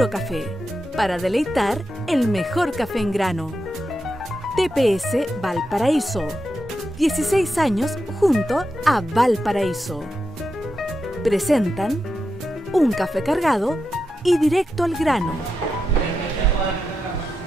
puro café, para deleitar el mejor café en grano. TPS Valparaíso. 16 años junto a Valparaíso. Presentan un café cargado y directo al grano.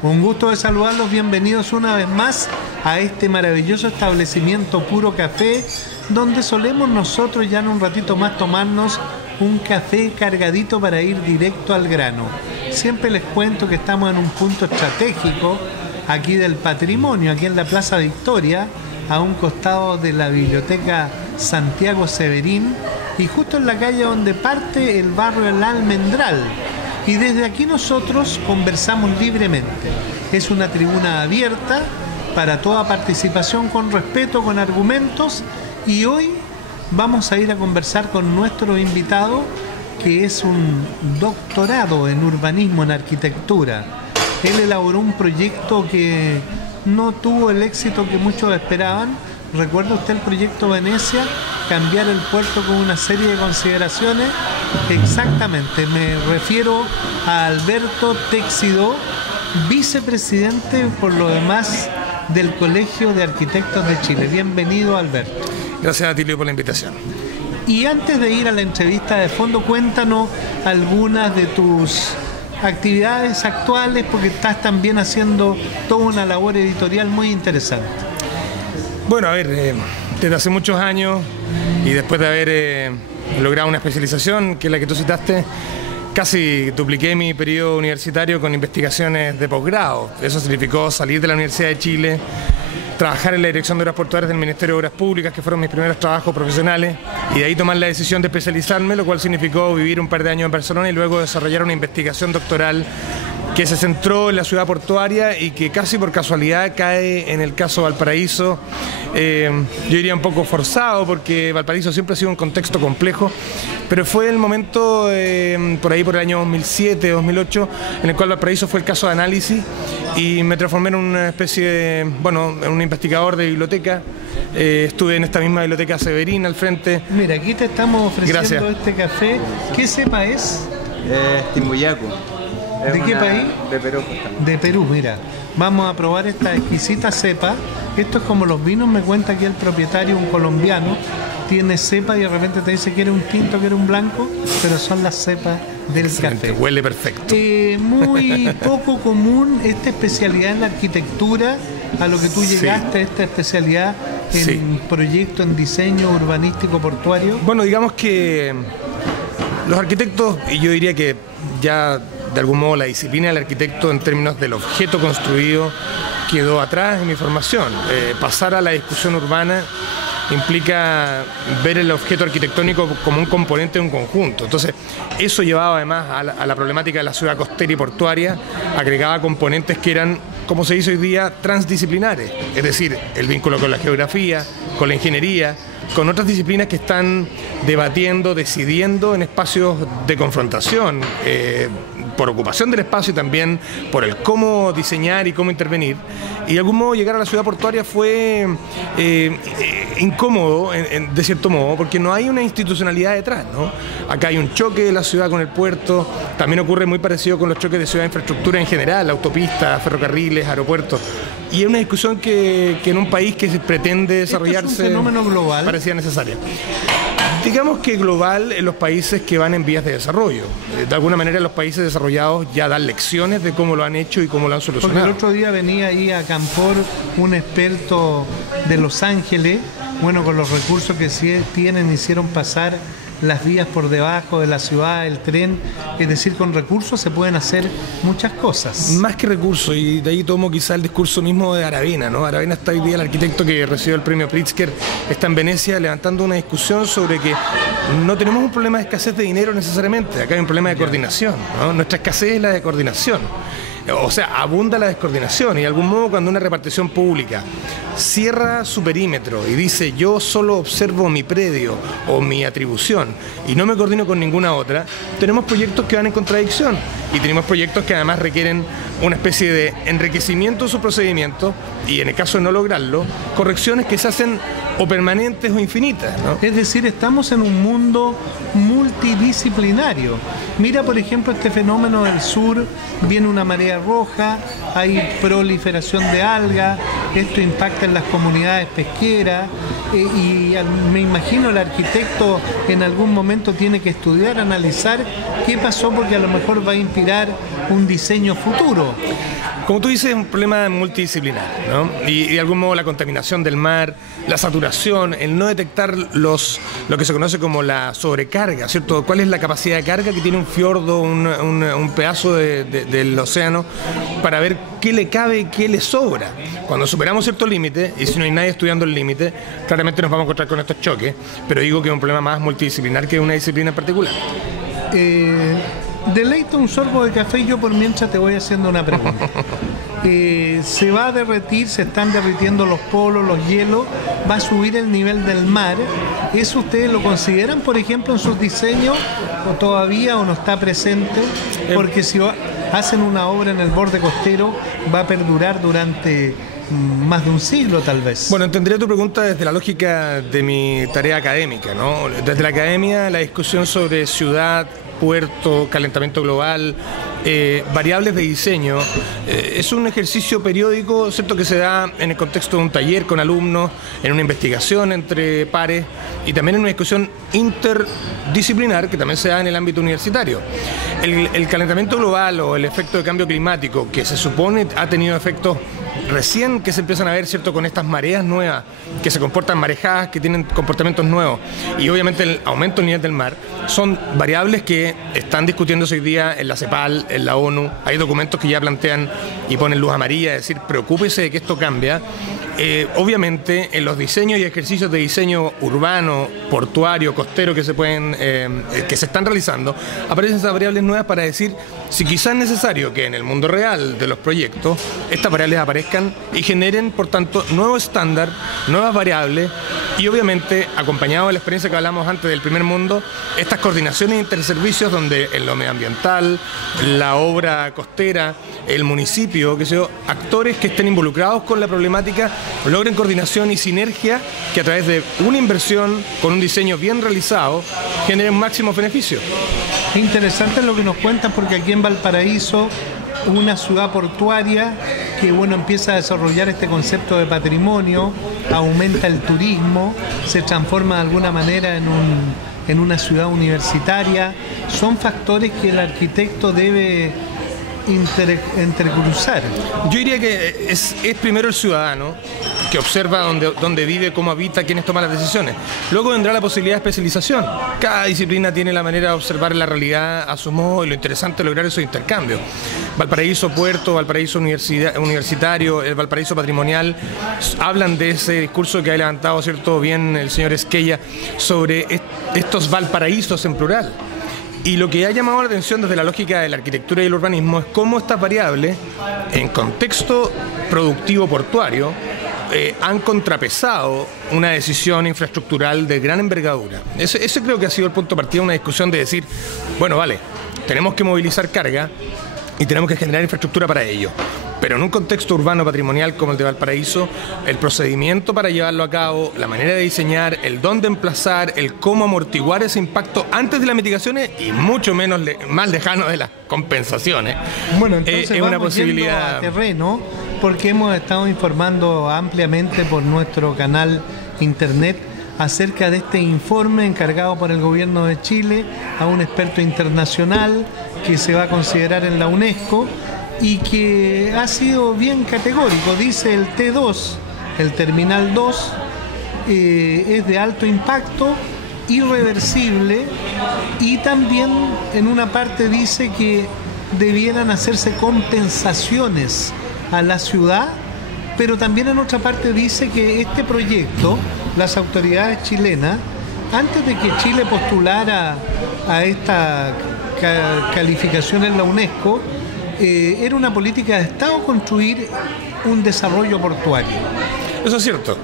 Un gusto de saludarlos, bienvenidos una vez más a este maravilloso establecimiento Puro Café, donde solemos nosotros ya en un ratito más tomarnos un café cargadito para ir directo al grano. Siempre les cuento que estamos en un punto estratégico aquí del patrimonio, aquí en la Plaza Victoria, a un costado de la Biblioteca Santiago Severín y justo en la calle donde parte el barrio El Almendral. Y desde aquí nosotros conversamos libremente. Es una tribuna abierta para toda participación, con respeto, con argumentos, y hoy vamos a ir a conversar con nuestro invitado, que es un doctorado en urbanismo, en arquitectura. Él elaboró un proyecto que no tuvo el éxito que muchos esperaban. ¿Recuerda usted el proyecto Venecia? Cambiar el puerto con una serie de consideraciones. Exactamente, me refiero a Alberto Teixidó, vicepresidente por lo demás del Colegio de Arquitectos de Chile. Bienvenido, Alberto. Gracias a Tilio por la invitación. Y antes de ir a la entrevista de fondo, cuéntanos algunas de tus actividades actuales, porque estás también haciendo toda una labor editorial muy interesante. Bueno, a ver, desde hace muchos años y después de haber logrado una especialización, que es la que tú citaste, casi dupliqué mi periodo universitario con investigaciones de posgrado. Eso significó salir de la Universidad de Chile, trabajar en la Dirección de Obras Portuarias del Ministerio de Obras Públicas, que fueron mis primeros trabajos profesionales, y de ahí tomar la decisión de especializarme, lo cual significó vivir un par de años en Barcelona y luego desarrollar una investigación doctoral que se centró en la ciudad portuaria y que casi por casualidad cae en el caso Valparaíso. Yo diría un poco forzado, porque Valparaíso siempre ha sido un contexto complejo, pero fue el momento, por ahí por el año 2007, 2008, en el cual Valparaíso fue el caso de análisis y me transformé en una especie de, bueno, en un investigador de biblioteca. Estuve en esta misma biblioteca Severín al frente. Mira, aquí te estamos ofreciendo Gracias. Este café. ¿Qué cepa es? Timbuyaco. ¿De qué país? De Perú, justamente. De Perú, mira. Vamos a probar esta exquisita cepa. Esto es como los vinos, me cuenta aquí el propietario, un colombiano. Tiene cepa y de repente te dice que era un tinto, que era un blanco, pero son las cepas del Excelente, café. huele perfecto. Muy poco común esta especialidad en la arquitectura, a lo que tú llegaste, esta especialidad en proyecto, en diseño urbanístico portuario. Bueno, digamos que los arquitectos, y yo diría que ya de algún modo la disciplina del arquitecto en términos del objeto construido quedó atrás en mi formación. Pasar a la discusión urbana implica ver el objeto arquitectónico como un componente de un conjunto. Entonces, eso llevaba además a la problemática de la ciudad costera y portuaria, agregaba componentes que eran, como se dice hoy día, transdisciplinares. Es decir, el vínculo con la geografía, con la ingeniería, con otras disciplinas que están debatiendo, decidiendo en espacios de confrontación, por ocupación del espacio y también por el cómo diseñar y cómo intervenir. Y de algún modo llegar a la ciudad portuaria fue incómodo, de cierto modo, porque no hay una institucionalidad detrás, ¿no? Acá hay un choque de la ciudad con el puerto, también ocurre muy parecido con los choques de ciudad de infraestructura en general, autopistas, ferrocarriles, aeropuertos. Y es una discusión que en un país que se pretende desarrollarse... ¿Esto es un fenómeno global? Parecía necesaria. Digamos que global en los países que van en vías de desarrollo. De alguna manera los países desarrollados ya dan lecciones de cómo lo han hecho y cómo lo han solucionado. Porque el otro día venía ahí a Campor un experto de Los Ángeles, bueno, con los recursos que tienen, hicieron pasar las vías por debajo de la ciudad, el tren, es decir, con recursos se pueden hacer muchas cosas. Más que recursos, y de ahí tomo quizá el discurso mismo de Aravena, ¿no? Aravena está hoy día, el arquitecto que recibió el premio Pritzker, está en Venecia levantando una discusión sobre que no tenemos un problema de escasez de dinero necesariamente, acá hay un problema de coordinación, ¿no? Nuestra escasez es la de coordinación. O sea, abunda la descoordinación y de algún modo cuando una repartición pública cierra su perímetro y dice yo solo observo mi predio o mi atribución y no me coordino con ninguna otra, tenemos proyectos que van en contradicción y tenemos proyectos que además requieren una especie de enriquecimiento de sus procedimientos y en el caso de no lograrlo, correcciones que se hacen o permanentes o infinitas, ¿no? Es decir, estamos en un mundo multidisciplinario. Mira, por ejemplo, este fenómeno del sur, viene una marea roja, hay proliferación de algas, esto impacta en las comunidades pesqueras, y me imagino el arquitecto en algún momento tiene que estudiar, analizar qué pasó, porque a lo mejor va a inspirar un diseño futuro. Como tú dices, es un problema multidisciplinar, ¿no? Y de algún modo la contaminación del mar, la saturación, el no detectar lo que se conoce como la sobrecarga, ¿cierto? ¿Cuál es la capacidad de carga que tiene un fiordo, un pedazo del océano, para ver qué le cabe y qué le sobra? Cuando superamos cierto límite, y si no hay nadie estudiando el límite, claramente nos vamos a encontrar con estos choques, pero digo que es un problema más multidisciplinar que una disciplina en particular. Deleita un sorbo de café y yo por mientras te voy haciendo una pregunta. Se va a derretir, se están derritiendo los polos, los hielos, va a subir el nivel del mar. ¿Eso ustedes lo consideran, por ejemplo, en sus diseños, o todavía o no está presente? Porque si hacen una obra en el borde costero, va a perdurar durante más de un siglo, tal vez. Bueno, entendería tu pregunta desde la lógica de mi tarea académica, ¿no? Desde la academia, la discusión sobre ciudad, puerto, calentamiento global, variables de diseño, es un ejercicio periódico, ¿cierto?, que se da en el contexto de un taller con alumnos, en una investigación entre pares y también en una discusión interdisciplinar que también se da en el ámbito universitario. El calentamiento global o el efecto de cambio climático, que se supone ha tenido efectos recién que se empiezan a ver, ¿cierto?, con estas mareas nuevas que se comportan marejadas, que tienen comportamientos nuevos, y obviamente el aumento del nivel del mar, son variables que están discutiéndose hoy día en la CEPAL, en la ONU. Hay documentos que ya plantean y ponen luz amarilla, es decir, preocúpese de que esto cambia. Obviamente en los diseños y ejercicios de diseño urbano, portuario, costero que se están realizando, aparecen esas variables nuevas para decir si quizás es necesario que en el mundo real de los proyectos estas variables aparezcan y generen, por tanto, nuevo estándar, nuevas variables, y obviamente acompañado de la experiencia que hablamos antes del primer mundo, estas coordinaciones interservicios donde en lo medioambiental, la obra costera, el municipio, actores que estén involucrados con la problemática logren coordinación y sinergia que a través de una inversión con un diseño bien realizado generen máximo beneficio. Es interesante lo que nos cuentan, porque aquí en Valparaíso, una ciudad portuaria que empieza a desarrollar este concepto de patrimonio, aumenta el turismo, se transforma de alguna manera en una ciudad universitaria. Son factores que el arquitecto debe entrecruzar. Yo diría que es primero el ciudadano que observa dónde vive, cómo habita, quiénes toman las decisiones. Luego vendrá la posibilidad de especialización. Cada disciplina tiene la manera de observar la realidad a su modo, y lo interesante es lograr esos intercambios. Valparaíso Puerto, Valparaíso Universitario, el Valparaíso Patrimonial, hablan de ese discurso que ha levantado, ¿cierto?, bien el señor Esquella, sobre estos Valparaísos en plural. Y lo que ha llamado la atención desde la lógica de la arquitectura y el urbanismo es cómo estas variables, en contexto productivo portuario, han contrapesado una decisión infraestructural de gran envergadura. Ese creo que ha sido el punto de partida, una discusión de decir, bueno, vale, tenemos que movilizar carga y tenemos que generar infraestructura para ello. Pero en un contexto urbano patrimonial como el de Valparaíso, el procedimiento para llevarlo a cabo, la manera de diseñar, el dónde emplazar, el cómo amortiguar ese impacto antes de las mitigaciones y mucho menos más lejano de las compensaciones. Bueno, entonces es una posibilidad. A terreno, porque hemos estado informando ampliamente por nuestro canal internet acerca de este informe encargado por el gobierno de Chile a un experto internacional que se va a considerar en la UNESCO, y que ha sido bien categórico. Dice el T2, el Terminal 2, es de alto impacto, irreversible, y también en una parte dice que debieran hacerse compensaciones a la ciudad, pero también en otra parte dice que este proyecto, las autoridades chilenas, antes de que Chile postulara a esta calificación en la UNESCO, era una política de Estado construir un desarrollo portuario. Eso es cierto.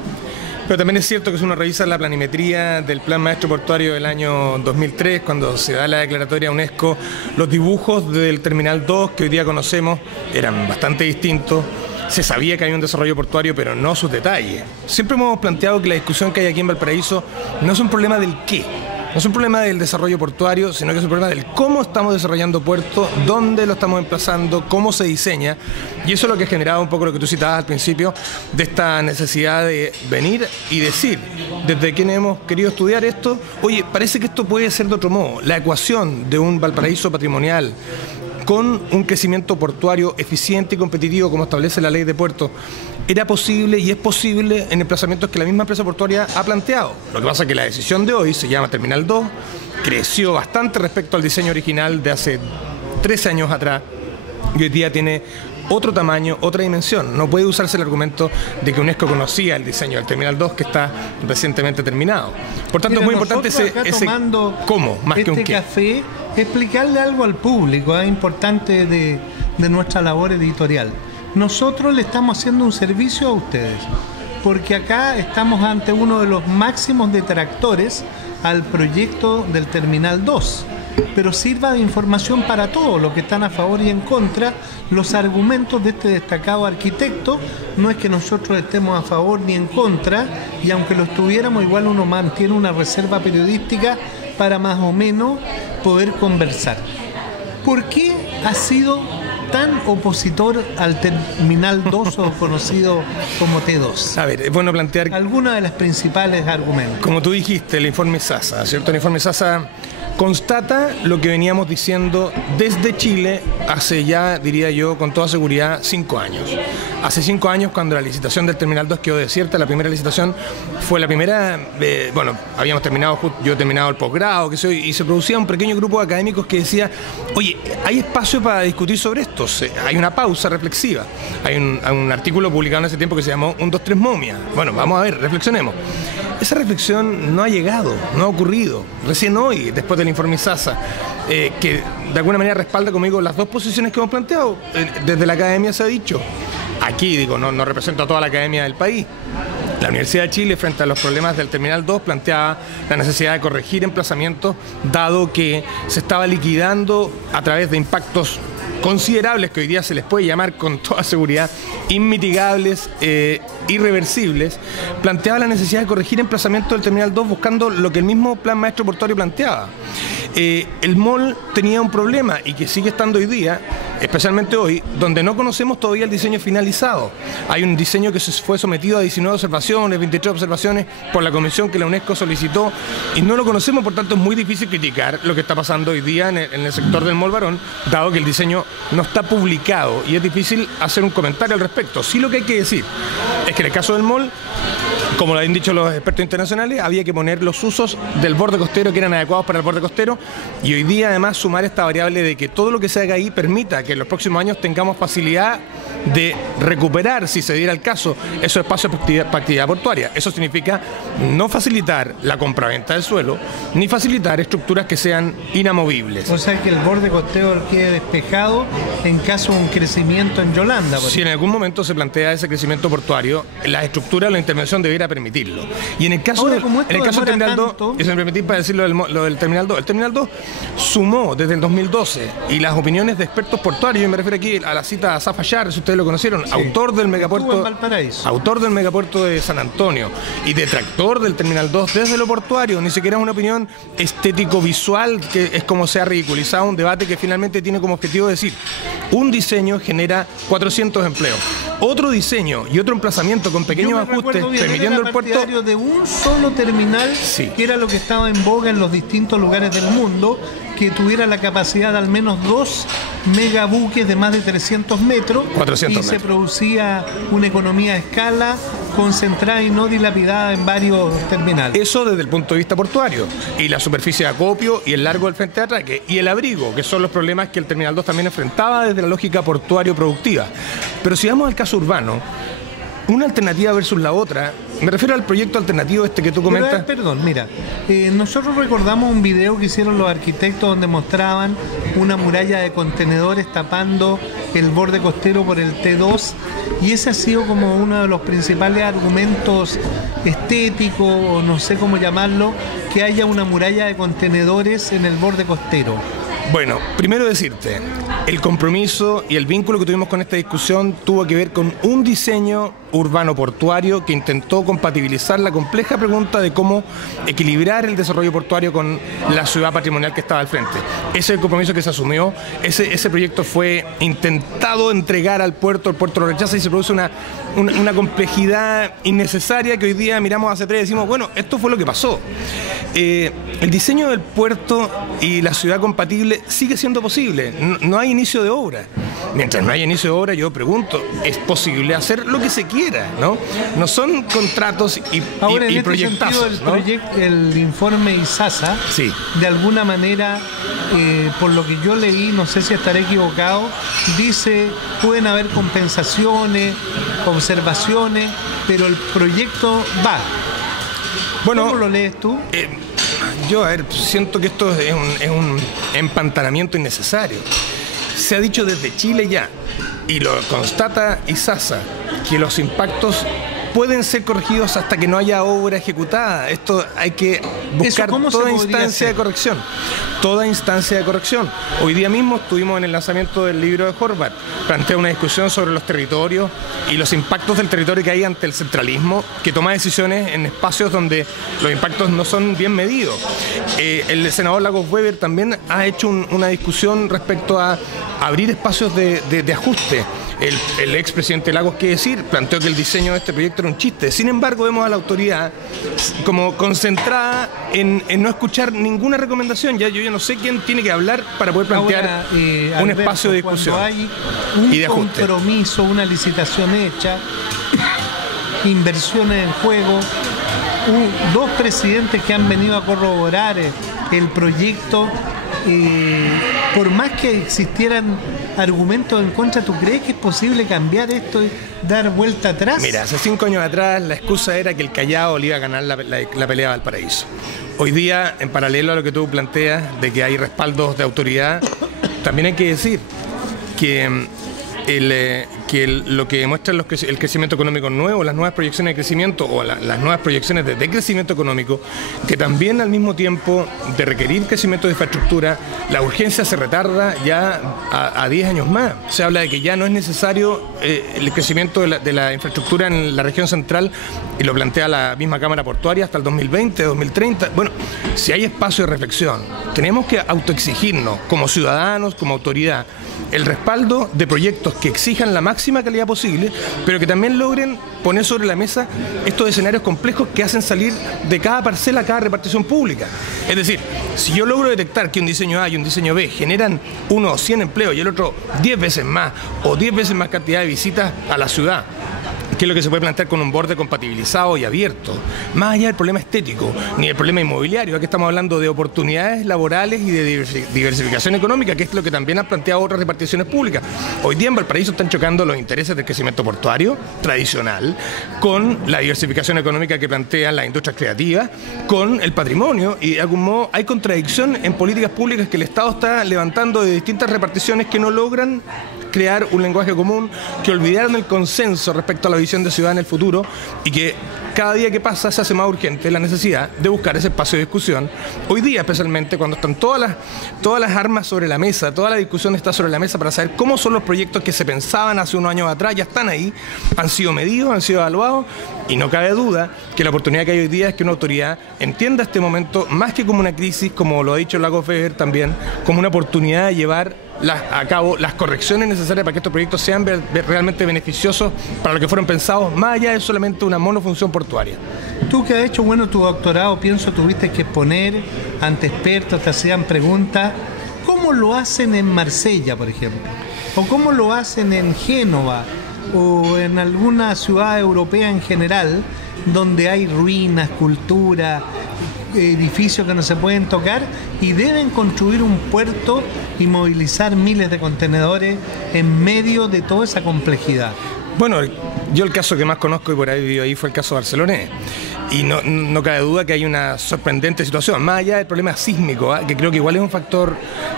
Pero también es cierto que si uno revisa la planimetría del Plan Maestro Portuario del año 2003, cuando se da la declaratoria UNESCO, los dibujos del Terminal 2 que hoy día conocemos eran bastante distintos. se sabía que había un desarrollo portuario, pero no sus detalles. Siempre hemos planteado que la discusión que hay aquí en Valparaíso no es un problema del qué, no es un problema del desarrollo portuario, sino que es un problema del cómo estamos desarrollando puerto, dónde lo estamos emplazando, cómo se diseña. Y eso es lo que ha generado un poco lo que tú citabas al principio, de esta necesidad de venir y decir, desde quienes hemos querido estudiar esto, oye, parece que esto puede ser de otro modo. La ecuación de un Valparaíso patrimonial con un crecimiento portuario eficiente y competitivo, como establece la ley de puertos, era posible y es posible en emplazamientos que la misma empresa portuaria ha planteado. Lo que pasa es que la decisión de hoy se llama Terminal 2, creció bastante respecto al diseño original de hace 13 años atrás y hoy día tiene otro tamaño, otra dimensión. No puede usarse el argumento de que UNESCO conocía el diseño del Terminal 2 que está recientemente terminado. Por tanto, es muy importante ese cómo, más que un qué. Café, explicarle algo al público, importante de nuestra labor editorial. Nosotros le estamos haciendo un servicio a ustedes, porque acá estamos ante uno de los máximos detractores al proyecto del Terminal 2. Pero sirva de información para todos los que están a favor y en contra. Los argumentos de este destacado arquitecto, no es que nosotros estemos a favor ni en contra, y aunque lo estuviéramos, igual uno mantiene una reserva periodística para más o menos poder conversar. ¿Por qué ha sido tan opositor al Terminal 2 o conocido como T2? A ver, es bueno plantear algunas de las principales argumentos. Como tú dijiste, el informe Sasa, ¿cierto? El informe Sasa constata lo que veníamos diciendo desde Chile hace ya, diría yo, con toda seguridad, 5 años. Hace 5 años, cuando la licitación del Terminal 2 quedó desierta, la primera licitación fue la primera, bueno, habíamos terminado, yo he terminado el posgrado, y se producía un pequeño grupo de académicos que decía, oye, hay espacio para discutir sobre esto, hay una pausa reflexiva. Hay un artículo publicado en ese tiempo que se llamó 1, 2, 3 momia. Bueno, vamos a ver, reflexionemos. Esa reflexión no ha llegado, no ha ocurrido. Recién hoy, después del informe Sasa, que de alguna manera respalda conmigo las dos posiciones que hemos planteado. Desde la academia se ha dicho, aquí digo, no represento a toda la academia del país. La Universidad de Chile, frente a los problemas del Terminal 2, planteaba la necesidad de corregir emplazamientos, dado que se estaba liquidando a través de impactos considerables que hoy día se les puede llamar con toda seguridad inmitigables, irreversibles. Planteaba la necesidad de corregir emplazamientos del Terminal 2 buscando lo que el mismo Plan Maestro Portuario planteaba. El MOL tenía un problema y que sigue estando hoy día, especialmente hoy, donde no conocemos todavía el diseño finalizado. Hay un diseño que se fue sometido a 19 observaciones, 23 observaciones por la comisión que la UNESCO solicitó y no lo conocemos, por tanto es muy difícil criticar lo que está pasando hoy día en el sector del MOL Barón, dado que el diseño no está publicado y es difícil hacer un comentario al respecto. Sí, lo que hay que decir es que en el caso del MOL, como lo han dicho los expertos internacionales, había que poner los usos del borde costero que eran adecuados para el borde costero y hoy día además sumar esta variable de que todo lo que se haga ahí permita que en los próximos años tengamos facilidad de recuperar, si se diera el caso, esos espacios para actividad portuaria. Eso significa no facilitar la compraventa del suelo, ni facilitar estructuras que sean inamovibles. O sea, que el borde costero quede despejado en caso de un crecimiento en Yolanda. Si en algún momento se plantea ese crecimiento portuario, la estructura, la intervención debiera permitirlo. Y en el caso, del Terminal 2, y se me permitís para decir lo del Terminal 2, el Terminal 2 sumó desde el 2012 y las opiniones de expertos portuarios, yo me refiero aquí a la cita a Zafa Yarre, si ustedes lo conocieron, sí, autor del megapuerto de San Antonio y detractor del Terminal 2 desde lo portuario, ni siquiera es una opinión estético-visual, que es como se ha ridiculizado un debate que finalmente tiene como objetivo decir, un diseño genera 400 empleos, otro diseño y otro emplazamiento con pequeños ajustes permitiendo el puerto de un solo terminal, sí, que era lo que estaba en boga en los distintos lugares del mundo, que tuviera la capacidad de al menos 2 megabuques de más de 300 metros 400 y metros. Se producía una economía a escala concentrada y no dilapidada en varios terminales. Eso desde el punto de vista portuario, y la superficie de acopio y el largo del frente de atraque y el abrigo, que son los problemas que el Terminal 2 también enfrentaba desde la lógica portuario-productiva. Pero si vamos al caso urbano, una alternativa versus la otra, me refiero al proyecto alternativo este que tú comentas. Perdón, mira, nosotros recordamos un video que hicieron los arquitectos donde mostraban una muralla de contenedores tapando el borde costero por el T2 y ese ha sido como uno de los principales argumentos estéticos, o no sé cómo llamarlo, que haya una muralla de contenedores en el borde costero. Bueno, primero decirte, el compromiso y el vínculo que tuvimos con esta discusión tuvo que ver con un diseño urbano portuario que intentó compatibilizar la compleja pregunta de cómo equilibrar el desarrollo portuario con la ciudad patrimonial que estaba al frente. Ese es el compromiso que se asumió, ese proyecto fue intentado entregar al puerto, el puerto lo rechaza y se produce una complejidad innecesaria que hoy día miramos hacia atrás y decimos, bueno, esto fue lo que pasó. El diseño del puerto y la ciudad compatible sigue siendo posible, no hay inicio de obra. Mientras no haya inicio de obra, yo pregunto, ¿es posible hacer lo que se quiera? No son contratos y proyectazos. Ahora, en este sentido, el informe ISASA, sí, de alguna manera, por lo que yo leí, no sé si estaré equivocado, dice, pueden haber compensaciones, observaciones, pero el proyecto va. Bueno, ¿cómo lo lees tú? Yo, siento que esto es un empantanamiento innecesario. Se ha dicho desde Chile ya, y lo constata ISASA, que los impactos pueden ser corregidos hasta que no haya obra ejecutada. Esto hay que buscar toda instancia de corrección. Toda instancia de corrección. Hoy día mismo estuvimos en el lanzamiento del libro de Horvath. Plantea una discusión sobre los territorios y los impactos del territorio que hay ante el centralismo, que toma decisiones en espacios donde los impactos no son bien medidos. El senador Lagos Weber también ha hecho una discusión respecto a abrir espacios de ajuste. El expresidente Lagos, qué decir, planteó que el diseño de este proyecto era un chiste. Sin embargo, vemos a la autoridad como concentrada en no escuchar ninguna recomendación. Yo ya no sé quién tiene que hablar para poder plantear un Alberto, espacio de discusión cuando hay un y de ajuste. Compromiso, una licitación hecha, inversiones en juego, dos presidentes que han venido a corroborar el proyecto. Por más que existieran argumentos en contra, ¿tú crees que es posible cambiar esto y dar vuelta atrás? Mira, hace 5 años atrás la excusa era que el Callao le iba a ganar la pelea a Valparaíso. Hoy día, en paralelo a lo que tú planteas, de que hay respaldos de autoridad, también hay que decir que lo que demuestra el crecimiento económico nuevo, las nuevas proyecciones de crecimiento o las nuevas proyecciones de crecimiento económico, que también al mismo tiempo de requerir crecimiento de infraestructura, la urgencia se retarda ya a 10 años más. Se habla de que ya no es necesario el crecimiento de la infraestructura en la región central, y lo plantea la misma Cámara Portuaria, hasta el 2020, 2030. Bueno, si hay espacio de reflexión, tenemos que autoexigirnos como ciudadanos, como autoridad, el respaldo de proyectos que exijan la máxima calidad posible, pero que también logren poner sobre la mesa estos escenarios complejos que hacen salir de cada parcela cada repartición pública. Es decir, si yo logro detectar que un diseño A y un diseño B generan uno 100 empleos y el otro 10 veces más o 10 veces más cantidad de visitas a la ciudad, que es lo que se puede plantear con un borde compatibilizado y abierto, más allá del problema estético, ni del problema inmobiliario. Aquí estamos hablando de oportunidades laborales y de diversificación económica, que es lo que también han planteado otras reparticiones públicas. Hoy día en Valparaíso están chocando los intereses del crecimiento portuario tradicional con la diversificación económica que plantean las industrias creativas, con el patrimonio, y de algún modo hay contradicción en políticas públicas que el Estado está levantando de distintas reparticiones que no logran crear un lenguaje común, que olvidaron el consenso respecto a la visión de ciudad en el futuro, y que cada día que pasa se hace más urgente la necesidad de buscar ese espacio de discusión. Hoy día, especialmente, cuando están todas las armas sobre la mesa, toda la discusión está sobre la mesa para saber cómo son los proyectos que se pensaban hace unos años atrás, ya están ahí, han sido medidos, han sido evaluados, y no cabe duda que la oportunidad que hay hoy día es que una autoridad entienda este momento más que como una crisis, como lo ha dicho Lagos Weber también, como una oportunidad de llevar a cabo las correcciones necesarias para que estos proyectos sean realmente beneficiosos para lo que fueron pensados, más allá de solamente una monofunción portuaria. Tú que has hecho, tu doctorado, pienso, tuviste que exponer ante expertos, te hacían preguntas. ¿Cómo lo hacen en Marsella, por ejemplo? ¿O cómo lo hacen en Génova? ¿O en alguna ciudad europea en general, donde hay ruinas, cultura, edificios que no se pueden tocar, y deben construir un puerto y movilizar miles de contenedores en medio de toda esa complejidad? Bueno, yo el caso que más conozco y por ahí viví ahí fue el caso barcelonés. y no cabe duda que hay una sorprendente situación, más allá del problema sísmico, que creo que igual es un factor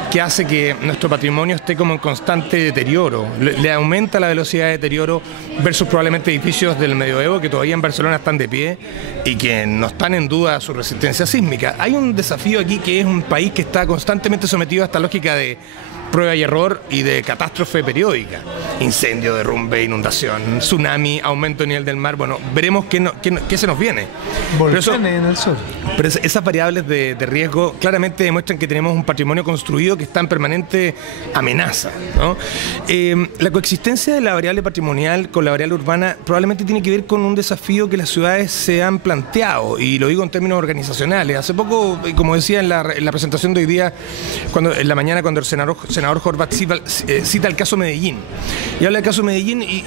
que hace que nuestro patrimonio esté como en constante deterioro, le aumenta la velocidad de deterioro versus probablemente edificios del medioevo que todavía en Barcelona están de pie y que no están en duda su resistencia sísmica. Hay un desafío aquí que es un país que está constantemente sometido a esta lógica de prueba y error y de catástrofe periódica. Incendio, derrumbe, inundación, tsunami, aumento de nivel del mar. Bueno, veremos qué se nos viene. Volcanes en el sur. Pero esas variables de riesgo claramente demuestran que tenemos un patrimonio construido que está en permanente amenaza, ¿no? La coexistencia de la variable patrimonial con la variable urbana probablemente tiene que ver con un desafío que las ciudades se han planteado, y lo digo en términos organizacionales. Hace poco, como decía en la presentación de hoy día, en la mañana, cuando el senador Horvath cita el caso Medellín, y habla del caso Medellín y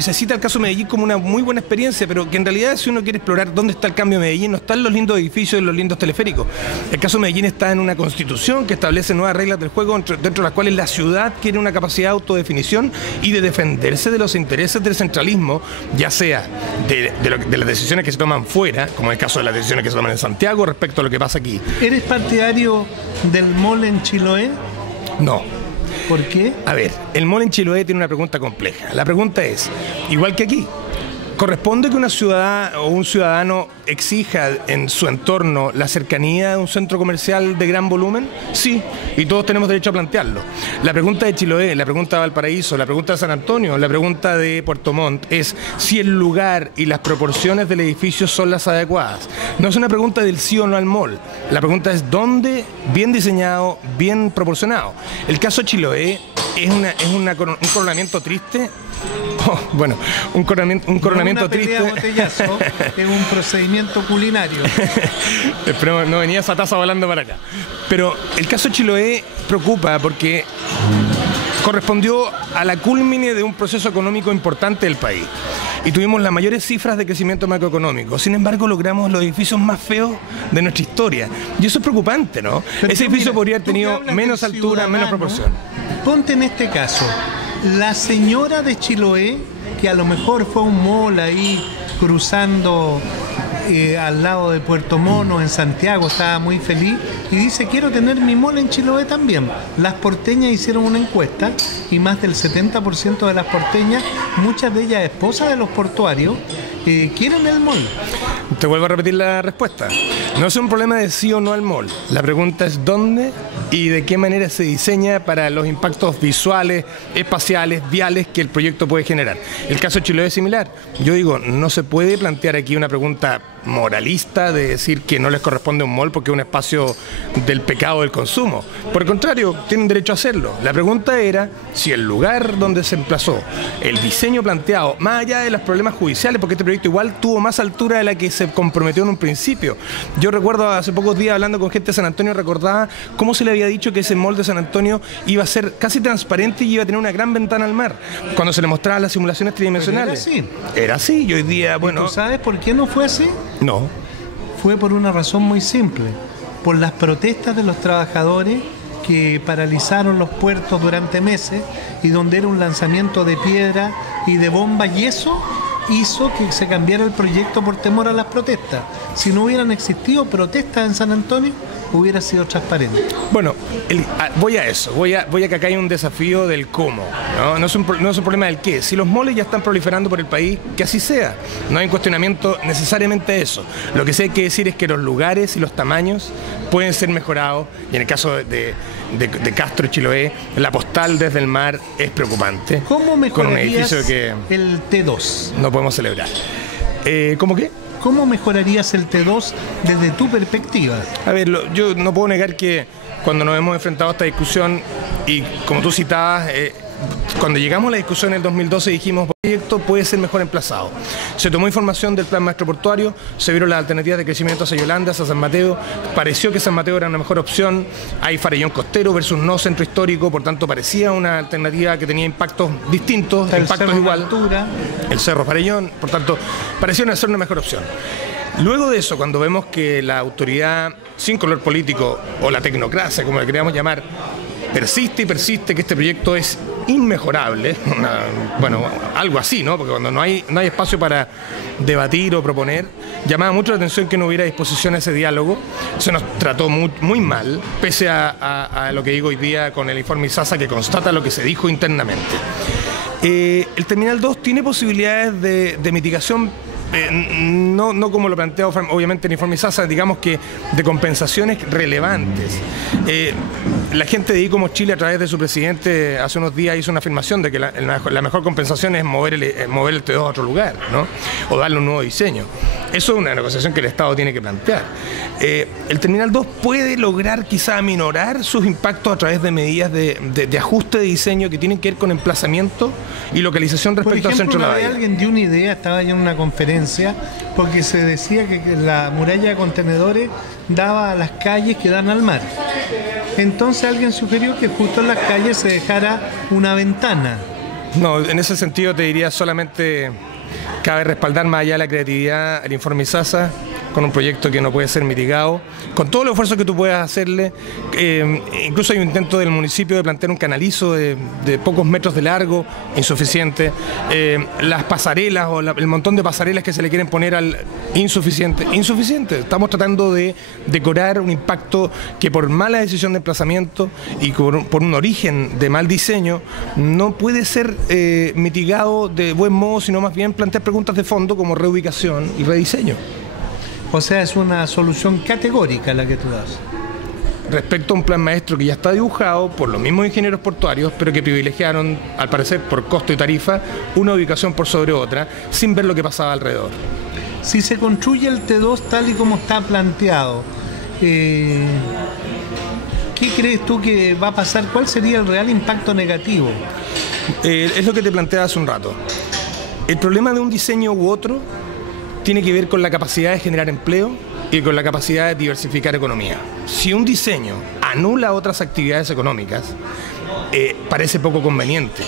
se cita el caso Medellín como una muy buena experiencia, pero que en realidad, si uno quiere explorar dónde está el cambio de Medellín, no están los lindos edificios y los lindos teleféricos. El caso Medellín está en una constitución que establece nuevas reglas del juego, dentro de las cuales la ciudad tiene una capacidad de autodefinición y de defenderse de los intereses del centralismo, ya sea de las decisiones que se toman fuera, como en el caso de las decisiones que se toman en Santiago respecto a lo que pasa aquí. ¿Eres partidario del mall en Chiloé? No. ¿Por qué? A ver, el mall en Chiloé tiene una pregunta compleja. La pregunta es, igual que aquí, ¿corresponde que una ciudad o un ciudadano exija en su entorno la cercanía de un centro comercial de gran volumen? Sí, y todos tenemos derecho a plantearlo. La pregunta de Chiloé, la pregunta de Valparaíso, la pregunta de San Antonio, la pregunta de Puerto Montt es si el lugar y las proporciones del edificio son las adecuadas. No es una pregunta del sí o no al mall. La pregunta es dónde, bien diseñado, bien proporcionado. El caso Chiloé es un coronamiento triste. Bueno, un coronamiento triste. Botellazo, es un procedimiento culinario. Pero no venía esa taza volando para acá. Pero el caso Chiloé preocupa porque correspondió a la culmine de un proceso económico importante del país. Y tuvimos las mayores cifras de crecimiento macroeconómico. Sin embargo, logramos los edificios más feos de nuestra historia. Y eso es preocupante, ¿no? Pero ese edificio mira, podría haber tenido menos altura, menos proporción. Ponte en este caso, la señora de Chiloé, que a lo mejor fue a un mall ahí cruzando al lado de Puerto Mono, en Santiago, estaba muy feliz y dice: quiero tener mi mall en Chiloé también. Las porteñas hicieron una encuesta y más del 70% de las porteñas, muchas de ellas esposas de los portuarios, quieren el mall. Te vuelvo a repetir la respuesta. No es un problema de sí o no al mall. La pregunta es dónde y de qué manera se diseña para los impactos visuales, espaciales, viales que el proyecto puede generar. El caso de Chiloé es similar. Yo digo, no se puede plantear aquí una pregunta moralista de decir que no les corresponde un mall porque es un espacio del pecado del consumo. Por el contrario, tienen derecho a hacerlo. La pregunta era si el lugar donde se emplazó, el diseño planteado, más allá de los problemas judiciales, porque este proyecto igual tuvo más altura de la que se comprometió en un principio. Yo recuerdo hace pocos días hablando con gente de San Antonio, recordaba cómo se le había dicho que ese mall de San Antonio iba a ser casi transparente y iba a tener una gran ventana al mar, cuando se le mostraban las simulaciones tridimensionales. Pero era así. Era así, y hoy día, bueno... ¿Y tú sabes por qué no fue así? No. Fue por una razón muy simple, por las protestas de los trabajadores que paralizaron los puertos durante meses y donde era un lanzamiento de piedra y de bomba, y eso hizo que se cambiara el proyecto por temor a las protestas. Si no hubieran existido protestas en San Antonio, hubiera sido transparente. Bueno, voy a eso, voy a que acá hay un desafío del cómo, ¿no? No es un problema del qué. Si los moles ya están proliferando por el país, que así sea. No hay un cuestionamiento necesariamente de eso. Lo que sí hay que decir es que los lugares y los tamaños pueden ser mejorados, y en el caso de Castro y Chiloé, la postal desde el mar es preocupante. ¿Cómo mejorarías con un edificio que el T2? No podemos celebrar. ¿Cómo qué? ¿Cómo mejorarías el T2 desde tu perspectiva? A ver, yo no puedo negar que cuando nos hemos enfrentado a esta discusión, y como tú citabas, cuando llegamos a la discusión en el 2012 dijimos, el proyecto puede ser mejor emplazado. Se tomó información del plan maestro portuario, se vieron las alternativas de crecimiento hacia Yolanda, hacia San Mateo, pareció que San Mateo era una mejor opción, hay Farellón costero versus no centro histórico, por tanto parecía una alternativa que tenía impactos distintos, impactos igual, el Cerro Farellón, por tanto pareció ser una mejor opción. Luego de eso, cuando vemos que la autoridad sin color político, o la tecnocracia, como le queríamos llamar, persiste y persiste que este proyecto es inmejorable, bueno, algo así, ¿no? Porque cuando no hay espacio para debatir o proponer, llamaba mucho la atención que no hubiera disposición a ese diálogo. Se nos trató muy mal, pese a lo que digo hoy día con el informe ISASA, que constata lo que se dijo internamente. El Terminal 2 tiene posibilidades de mitigación, no como lo plantea obviamente el informe ISASA, digamos que de compensaciones relevantes. La gente de ICOMOS Chile, a través de su presidente, hace unos días hizo una afirmación de que la mejor compensación es mover el T2 a otro lugar, ¿no? O darle un nuevo diseño. Eso es una negociación que el Estado tiene que plantear. El Terminal 2 puede lograr quizá aminorar sus impactos a través de medidas de ajuste de diseño que tienen que ver con emplazamiento y localización respecto al centro de la bahía. Alguien dio una idea, estaba yo en una conferencia, porque se decía que la muralla de contenedores daba a las calles que dan al mar. Entonces alguien sugirió que justo en las calles se dejara una ventana. No, en ese sentido te diría solamente cabe respaldar más allá de la creatividad el informe ISASA con un proyecto que no puede ser mitigado, con todo el esfuerzo que tú puedas hacerle. Incluso hay un intento del municipio de plantear un canalizo de pocos metros de largo, insuficiente. Las pasarelas o el montón de pasarelas que se le quieren poner al insuficiente. Estamos tratando de decorar un impacto que por mala decisión de emplazamiento y por un origen de mal diseño no puede ser mitigado de buen modo, sino más bien plantear preguntas de fondo como reubicación y rediseño. O sea, es una solución categórica la que tú das. Respecto a un plan maestro que ya está dibujado por los mismos ingenieros portuarios, pero que privilegiaron, al parecer por costo y tarifa, una ubicación por sobre otra, sin ver lo que pasaba alrededor. Si se construye el T2 tal y como está planteado, ¿qué crees tú que va a pasar? ¿Cuál sería el real impacto negativo? Es lo que te planteaba hace un rato. El problema de un diseño u otro tiene que ver con la capacidad de generar empleo y con la capacidad de diversificar economía. Si un diseño anula otras actividades económicas, parece poco conveniente.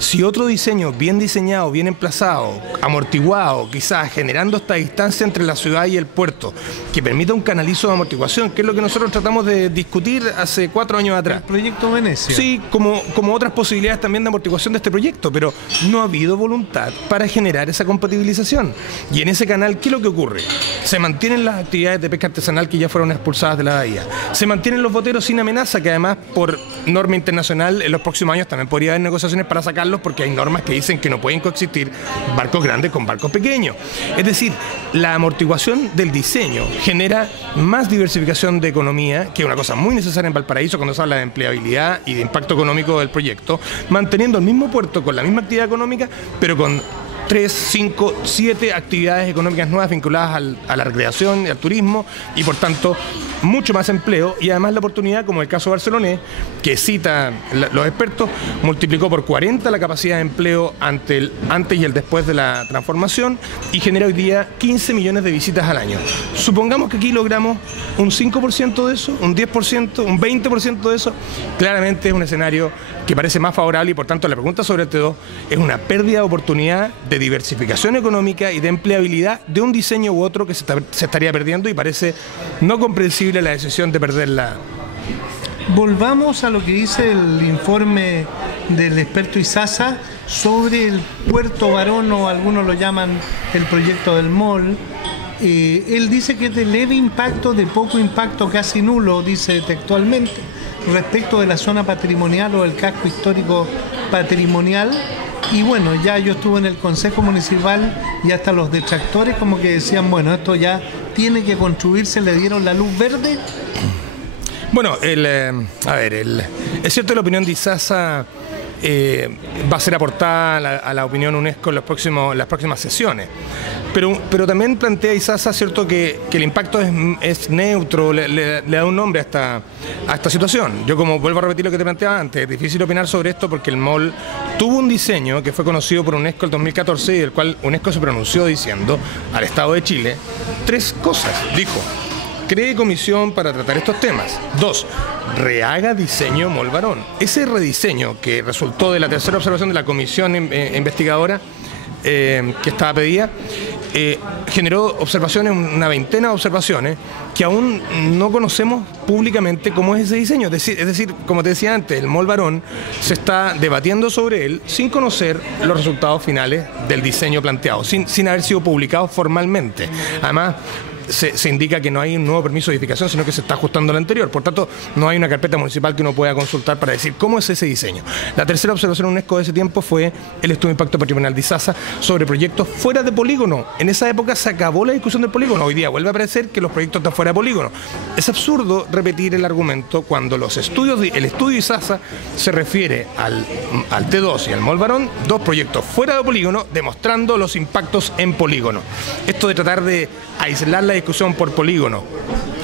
Si otro diseño bien diseñado, bien emplazado, amortiguado, quizás generando esta distancia entre la ciudad y el puerto, que permita un canalizo de amortiguación, que es lo que nosotros tratamos de discutir hace 4 años atrás. El proyecto Venecia. Sí, como otras posibilidades también de amortiguación de este proyecto, pero no ha habido voluntad para generar esa compatibilización. Y en ese canal, ¿qué es lo que ocurre? Se mantienen las actividades de pesca artesanal que ya fueron expulsadas de la bahía. Se mantienen los boteros sin amenaza, que además por norma internacional en los próximos años también podría haber negociaciones para sacarlos, porque hay normas que dicen que no pueden coexistir barcos grandes con barcos pequeños. Es decir, la amortiguación del diseño genera más diversificación de economía, que es una cosa muy necesaria en Valparaíso cuando se habla de empleabilidad y de impacto económico del proyecto, manteniendo el mismo puerto con la misma actividad económica, pero con 3, 5, 7 actividades económicas nuevas vinculadas a la recreación y al turismo, y por tanto mucho más empleo, y además la oportunidad, como el caso barcelonés, que cita los expertos, multiplicó por 40 la capacidad de empleo antes y el después de la transformación, y genera hoy día 15 millones de visitas al año. Supongamos que aquí logramos un 5% de eso, un 10%, un 20% de eso, claramente es un escenario que parece más favorable, y por tanto la pregunta sobre el T2 es una pérdida de oportunidad de diversificación económica y de empleabilidad de un diseño u otro que se estaría perdiendo, y parece no comprensible la decisión de perderla. Volvamos a lo que dice el informe del experto ISASA sobre el Puerto Barón, o algunos lo llaman el proyecto del MOL. Él dice que es de leve impacto, de poco impacto, casi nulo, dice textualmente, respecto de la zona patrimonial o el casco histórico patrimonial. Y bueno, ya yo estuve en el Consejo Municipal y hasta los detractores como que decían, bueno, esto ya tiene que construirse, le dieron la luz verde. Bueno, es cierto, la opinión de ISASA va a ser aportada a la opinión UNESCO en las próximas sesiones. Pero también plantea ISASA, cierto, que el impacto es neutro, le da un nombre a esta situación. Yo, como vuelvo a repetir lo que te planteaba antes, es difícil opinar sobre esto porque el MOL tuvo un diseño que fue conocido por UNESCO en el 2014 y del cual UNESCO se pronunció diciendo al Estado de Chile 3 cosas. Dijo: cree comisión para tratar estos temas. 2. Rehaga diseño MOL Barón. Ese rediseño que resultó de la tercera observación de la comisión investigadora que estaba pedida, generó observaciones, una veintena de observaciones, que aún no conocemos públicamente cómo es ese diseño. Es decir, como te decía antes, el Mall Barón se está debatiendo sobre él sin conocer los resultados finales del diseño planteado, sin haber sido publicado formalmente. Además, se indica que no hay un nuevo permiso de edificación, sino que se está ajustando al anterior. Por tanto, no hay una carpeta municipal que uno pueda consultar para decir cómo es ese diseño. La tercera observación UNESCO de ese tiempo fue el estudio de impacto patrimonial de ISASA sobre proyectos fuera de polígono. En esa época se acabó la discusión del polígono. Hoy día vuelve a aparecer que los proyectos están fuera de polígono. Es absurdo repetir el argumento cuando el estudio ISASA se refiere al T2 y al Mall Barón, dos proyectos fuera de polígono, demostrando los impactos en polígono. Esto de tratar de aislar la discusión por polígono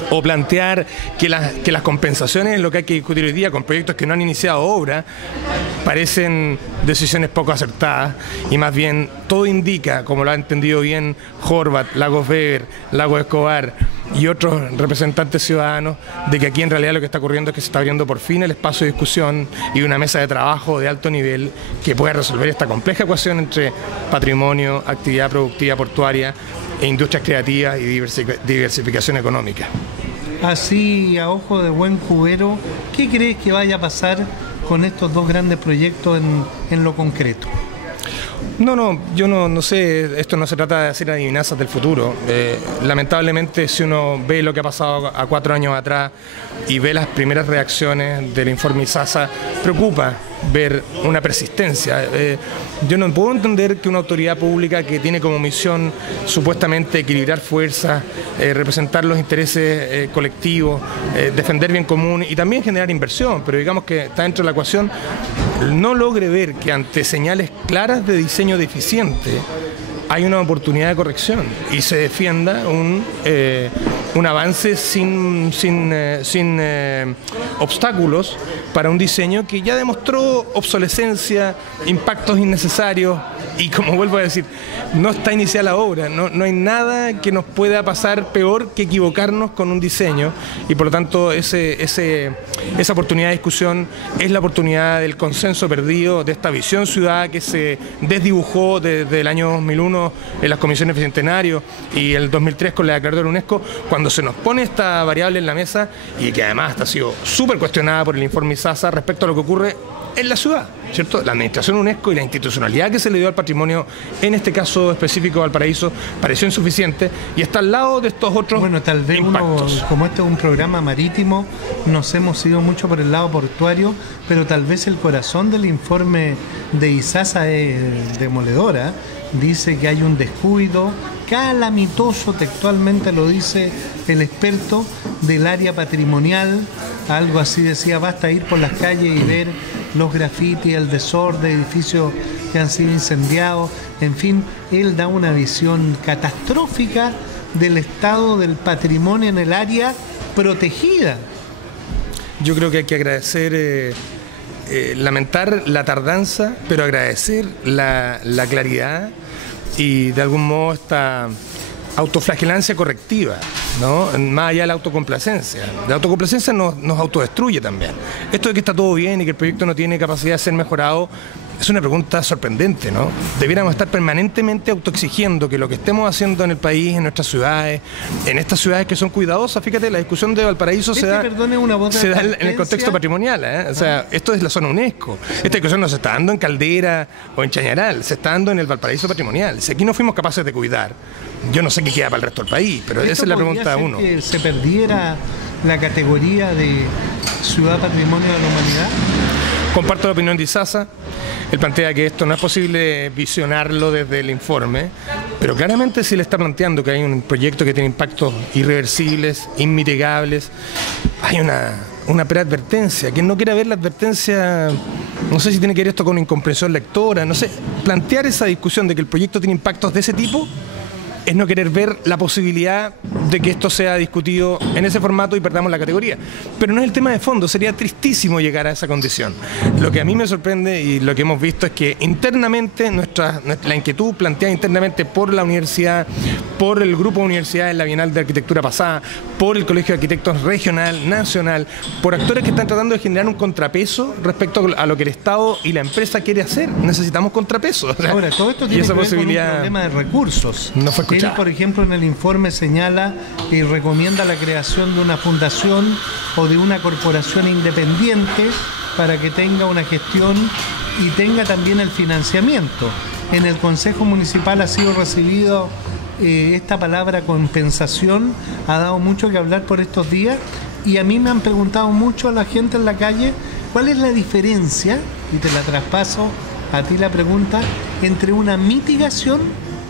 o plantear que las compensaciones es lo que hay que discutir hoy día con proyectos que no han iniciado obra, parecen decisiones poco acertadas, y más bien todo indica, como lo ha entendido bien Horvath, Lagos Weber, Lagos Escobar y otros representantes ciudadanos, de que aquí en realidad lo que está ocurriendo es que se está abriendo por fin el espacio de discusión y una mesa de trabajo de alto nivel que pueda resolver esta compleja ecuación entre patrimonio, actividad productiva portuaria e industrias creativas y diversificación económica. Así, a ojo de buen cubero, ¿qué crees que vaya a pasar con estos dos grandes proyectos en lo concreto? Yo no sé, esto no se trata de hacer adivinanzas del futuro. Lamentablemente, si uno ve lo que ha pasado a 4 años atrás y ve las primeras reacciones del informe ISASA, preocupa ver una persistencia. Yo no puedo entender que una autoridad pública que tiene como misión supuestamente equilibrar fuerzas, representar los intereses colectivos, defender bien común y también generar inversión, pero digamos que está dentro de la ecuación, no logre ver que ante señales claras de diseño deficiente hay una oportunidad de corrección y se defienda un avance sin obstáculos para un diseño que ya demostró obsolescencia, impactos innecesarios y, como vuelvo a decir, no está iniciada la obra, no hay nada que nos pueda pasar peor que equivocarnos con un diseño, y por lo tanto esa oportunidad de discusión es la oportunidad del consenso perdido, de esta visión ciudadana que se desdibujó desde el año 2001 en las comisiones bicentenario y el 2003 con la declaratoria de UNESCO, cuando se nos pone esta variable en la mesa y que además ha sido súper cuestionada por el informe ISASA respecto a lo que ocurre en la ciudad, ¿cierto? La administración UNESCO y la institucionalidad que se le dio al patrimonio, en este caso específico de Valparaíso, pareció insuficiente y está al lado de estos otros tal vez impactos. Como este es un programa marítimo, nos hemos ido mucho por el lado portuario, pero tal vez el corazón del informe de ISASA es demoledora. Dice que hay un descuido calamitoso, textualmente lo dice el experto del área patrimonial, algo así decía: basta ir por las calles y ver los grafitis, el desorden, edificios que han sido incendiados, en fin, él da una visión catastrófica del estado del patrimonio en el área protegida. Yo creo que hay que agradecer, lamentar la tardanza, pero agradecer la claridad y de algún modo esta autoflagelancia correctiva, ¿no? Más allá de la autocomplacencia. La autocomplacencia nos autodestruye también. Esto de que está todo bien y que el proyecto no tiene capacidad de ser mejorado es una pregunta sorprendente, ¿no? Debiéramos estar permanentemente autoexigiendo que lo que estemos haciendo en el país, en nuestras ciudades, en estas ciudades que son cuidadosas. Fíjate, la discusión de Valparaíso se da en el contexto patrimonial, ¿eh? O sea, esto es la zona UNESCO. Esta discusión no se está dando en Caldera o en Chañaral, se está dando en el Valparaíso patrimonial. Si aquí no fuimos capaces de cuidar, yo no sé qué queda para el resto del país, pero esa es la pregunta uno. ¿Que se perdiera la categoría de ciudad patrimonio de la humanidad? Comparto la opinión de ISASA. Él plantea que esto no es posible visionarlo desde el informe, pero claramente sí le está planteando que hay un proyecto que tiene impactos irreversibles, inmitigables. Hay una preadvertencia. Quien no quiera ver la advertencia, no sé si tiene que ver esto con incomprensión lectora, no sé. Plantear esa discusión de que el proyecto tiene impactos de ese tipo es no querer ver la posibilidad de que esto sea discutido en ese formato y perdamos la categoría. Pero no es el tema de fondo, sería tristísimo llegar a esa condición. Lo que a mí me sorprende y lo que hemos visto es que internamente la inquietud planteada internamente por la universidad, por el grupo de universidades en la Bienal de Arquitectura pasada, por el Colegio de Arquitectos regional, nacional, por actores que están tratando de generar un contrapeso respecto a lo que el Estado y la empresa quiere hacer. Necesitamos contrapeso. O sea, ahora, todo esto tiene que ver con un problema de recursos. No fue escuchado. Él, por ejemplo, en el informe señala y recomienda la creación de una fundación o de una corporación independiente para que tenga una gestión y tenga también el financiamiento. En el Consejo Municipal ha sido recibido esta palabra compensación, ha dado mucho que hablar por estos días, y a mí me han preguntado mucho a la gente en la calle cuál es la diferencia, y te la traspaso a ti la pregunta, entre una mitigación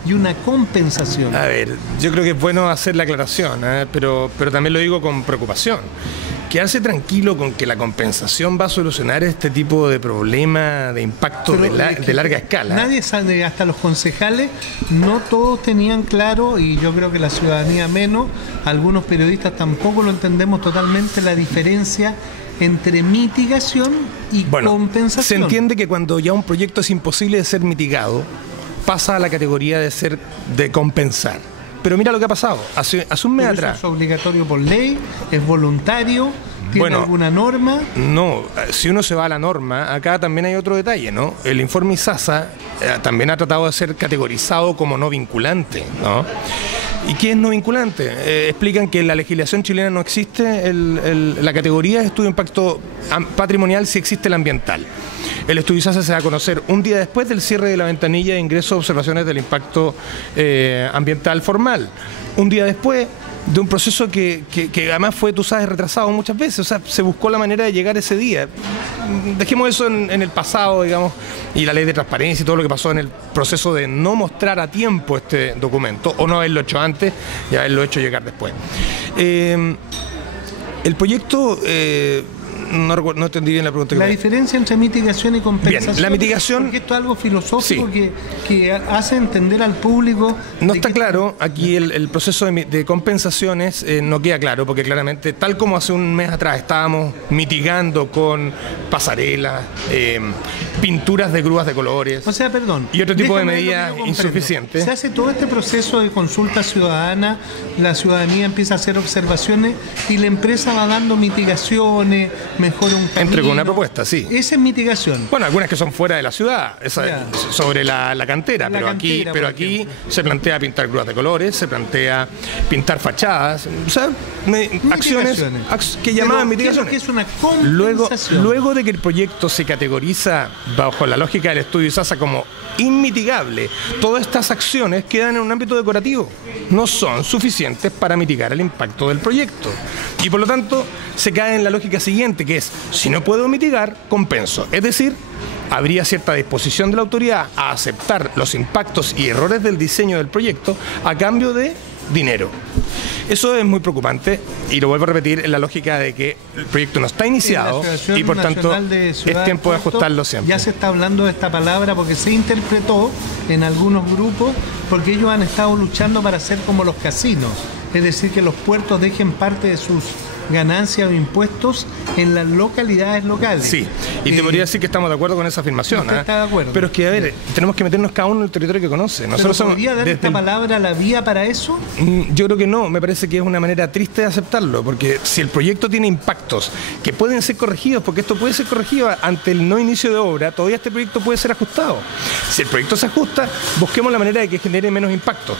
y una compensación. A ver, yo creo que es bueno hacer la aclaración, pero también lo digo con preocupación. Quedarse tranquilo con que la compensación va a solucionar este tipo de problema de impacto de larga escala. Nadie sabe, hasta los concejales, no todos tenían claro, y yo creo que la ciudadanía menos, algunos periodistas tampoco lo entendemos totalmente, la diferencia entre mitigación y compensación. Se entiende que cuando ya un proyecto es imposible de ser mitigado, pasa a la categoría de compensar. Pero mira lo que ha pasado. Hace un mes atrás. ¿Es obligatorio por ley? ¿Es voluntario? ¿Tiene alguna norma? No, si uno se va a la norma, acá también hay otro detalle, ¿no? El informe ISASA también ha tratado de ser categorizado como no vinculante, ¿no? ¿Y qué es no vinculante? Explican que en la legislación chilena no existe la categoría de estudio de impacto patrimonial, si existe el ambiental. El estudio ISASA se va a conocer un día después del cierre de la ventanilla de ingreso a observaciones del impacto ambiental formal. Un día después de un proceso que además fue, tú sabes, retrasado muchas veces. O sea, se buscó la manera de llegar ese día. Dejemos eso en el pasado, digamos, y la ley de transparencia y todo lo que pasó en el proceso de no mostrar a tiempo este documento, o no haberlo hecho antes y haberlo hecho llegar después. El proyecto... No entendí bien la pregunta. La diferencia entre mitigación y compensación. Bien, la mitigación... Porque esto es algo filosófico, sí, que hace entender al público... No está claro, aquí el proceso de compensaciones no queda claro, porque claramente, tal como hace un mes atrás estábamos mitigando con pasarelas, pinturas de grúas de colores... O sea, perdón... Y otro tipo de medidas insuficientes. Se hace todo este proceso de consulta ciudadana, la ciudadanía empieza a hacer observaciones y la empresa va dando mitigaciones... mejora un camino. Entregó una propuesta, sí. Esa es mitigación. Bueno, algunas que son fuera de la ciudad, sobre la cantera, pero aquí se plantea pintar grúas de colores, se plantea pintar fachadas, o sea, acciones que llamaban mitigaciones. ¿Qué es una compensación? Luego de que el proyecto se categoriza bajo la lógica del estudio ISASA como inmitigable, todas estas acciones quedan en un ámbito decorativo, no son suficientes para mitigar el impacto del proyecto. Y por lo tanto, se cae en la lógica siguiente, que es, si no puedo mitigar, compenso. Es decir, habría cierta disposición de la autoridad a aceptar los impactos y errores del diseño del proyecto a cambio de dinero. Eso es muy preocupante y lo vuelvo a repetir en la lógica de que el proyecto no está iniciado y por tanto es tiempo de ajustarlo siempre. Ya se está hablando de esta palabra porque se interpretó en algunos grupos porque ellos han estado luchando para ser como los casinos, es decir, que los puertos dejen parte de sus ganancias o impuestos en las localidades locales. Sí, y te podría decir que estamos de acuerdo con esa afirmación. Usted está de acuerdo. Pero es que, a ver, tenemos que meternos cada uno en el territorio que conoce. Nosotros ¿podría dar esta palabra la vía para eso? Yo creo que no, me parece que es una manera triste de aceptarlo, porque si el proyecto tiene impactos que pueden ser corregidos, porque esto puede ser corregido ante el no inicio de obra, todavía este proyecto puede ser ajustado. Si el proyecto se ajusta, busquemos la manera de que genere menos impacto.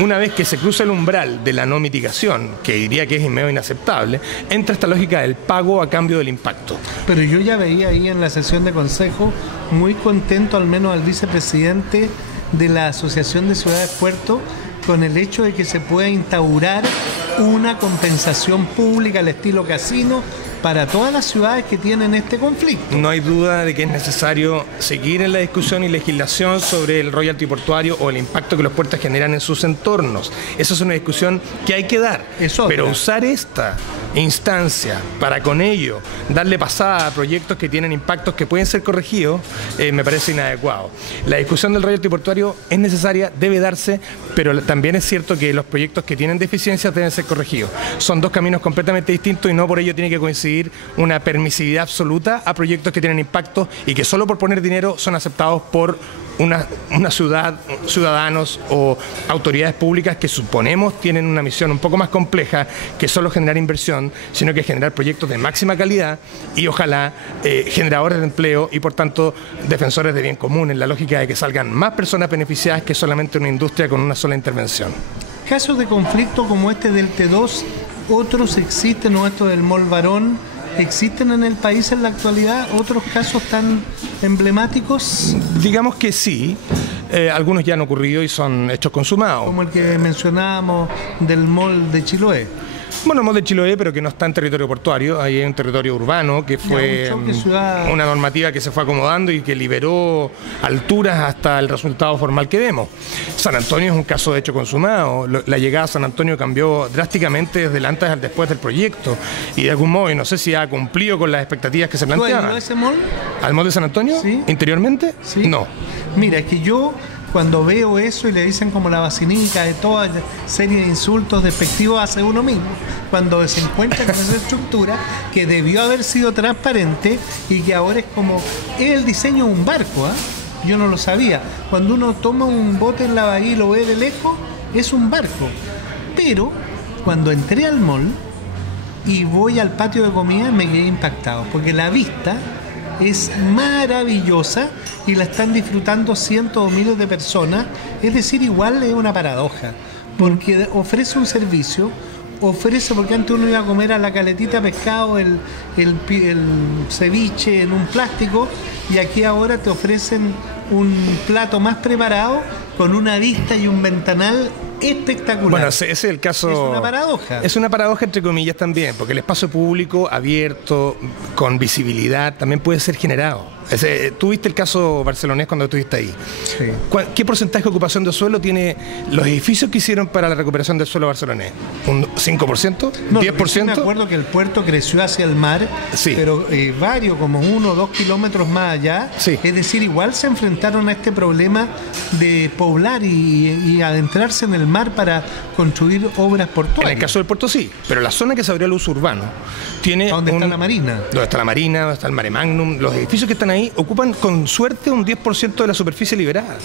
Una vez que se cruza el umbral de la no mitigación, que diría que es medio inaceptable, entra esta lógica del pago a cambio del impacto. Pero yo ya veía ahí en la sesión de consejo muy contento al menos al vicepresidente de la Asociación de Ciudades Puerto con el hecho de que se pueda instaurar una compensación pública al estilo casino para todas las ciudades que tienen este conflicto. No hay duda de que es necesario seguir en la discusión y legislación sobre el royalty portuario o el impacto que los puertos generan en sus entornos. Esa es una discusión que hay que dar. Pero usar esta instancia para con ello darle pasada a proyectos que tienen impactos que pueden ser corregidos, me parece inadecuado. La discusión del royalty portuario es necesaria, debe darse, pero también es cierto que los proyectos que tienen deficiencias deben ser corregidos. Son dos caminos completamente distintos y no por ello tiene que coincidir una permisividad absoluta a proyectos que tienen impacto y que solo por poner dinero son aceptados por una ciudad, ciudadanos o autoridades públicas que suponemos tienen una misión un poco más compleja que solo generar inversión, sino que generar proyectos de máxima calidad y ojalá generadores de empleo y por tanto defensores de bien común, en la lógica de que salgan más personas beneficiadas que solamente una industria con una sola intervención. Casos de conflicto como este del T2, ¿otros existen o esto del Mall Barón? ¿Existen en el país en la actualidad otros casos tan emblemáticos? Digamos que sí, algunos ya han ocurrido y son hechos consumados. Como el que mencionábamos del Mall de Chiloé. Bueno, el Mall de Chiloé, pero que no está en territorio portuario, ahí hay un territorio urbano que fue una normativa que se fue acomodando y que liberó alturas hasta el resultado formal que vemos. San Antonio es un caso de hecho consumado, la llegada a San Antonio cambió drásticamente desde el antes al después del proyecto y de algún modo, y no sé si ha cumplido con las expectativas que se planteaban. ¿Tú has ido a ese mall? ¿Al Mall de San Antonio? ¿Sí? ¿Interiormente? Sí. No. Mira, es que yo cuando veo eso y le dicen como la vacinica de toda serie de insultos despectivos hacia uno mismo, cuando se encuentra con esa estructura que debió haber sido transparente y que ahora es como el diseño de un barco, ¿eh? Yo no lo sabía. Cuando uno toma un bote en la bahía y lo ve de lejos, es un barco. Pero cuando entré al mall y voy al patio de comida me quedé impactado, porque la vista es maravillosa y la están disfrutando cientos o miles de personas. Es decir, igual es una paradoja, porque ofrece un servicio, porque antes uno iba a comer a la caletita pescado, el ceviche en un plástico, y aquí ahora te ofrecen un plato más preparado con una vista y un ventanal espectacular. Bueno, ese es el caso. Es una paradoja. Es una paradoja entre comillas también, porque el espacio público abierto, con visibilidad, también puede ser generado. Tú viste el caso barcelonés cuando estuviste ahí. Sí. ¿Qué porcentaje de ocupación de suelo tiene los edificios que hicieron para la recuperación del suelo barcelonés? ¿Un 5%? No, ¿10%? Me acuerdo que el puerto creció hacia el mar, sí, pero varios, como 1 o 2 kilómetros más allá. Sí. Es decir, igual se enfrentaron a este problema de poblar y adentrarse en el mar para construir obras portuarias. En el caso del puerto sí, pero la zona que se abrió al uso urbano tiene... ¿Dónde está la marina? Donde está la marina, donde está el Mare Magnum, los edificios que están ahí ocupan con suerte un 10% de la superficie liberada.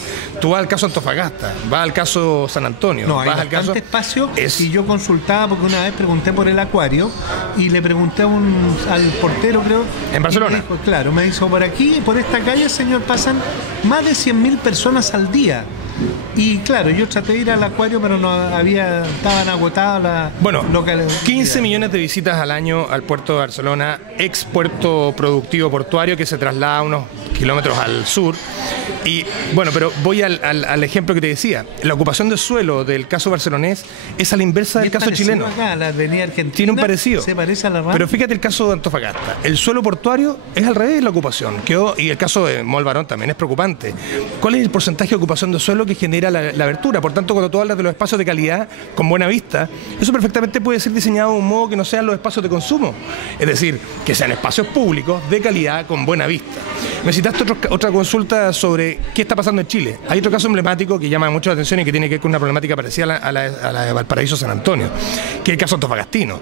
Tú vas al caso Antofagasta, vas al caso San Antonio, no, vas hay al caso... espacio y yo consultaba porque una vez pregunté por el acuario y le pregunté al portero, creo... ¿En Barcelona? Me dijo, claro, me dijo, por aquí, por esta calle, señor, pasan más de 100.000 personas al día. Y claro, yo traté de ir al acuario, pero estaban agotadas las localidades. 15 millones de visitas al año al puerto de Barcelona, ex puerto productivo portuario que se traslada unos kilómetros al sur. Y bueno, pero voy al ejemplo que te decía. La ocupación de suelo del caso barcelonés es a la inversa del caso chileno. Acá, la avenida Argentina tiene un parecido. Se parece a la Rambla. Pero fíjate el caso de Antofagasta. El suelo portuario es al revés de la ocupación. Y el caso de Mall Barón también es preocupante. ¿Cuál es el porcentaje de ocupación de suelo que genera la abertura? Por tanto, cuando tú hablas de los espacios de calidad con buena vista, eso perfectamente puede ser diseñado de un modo que no sean los espacios de consumo. Es decir, que sean espacios públicos de calidad con buena vista. Me citaste otra consulta sobre qué está pasando en Chile. Hay otro caso emblemático que llama mucho la atención y que tiene que ver con una problemática parecida a la de Valparaíso San Antonio, que es el caso antofagastino.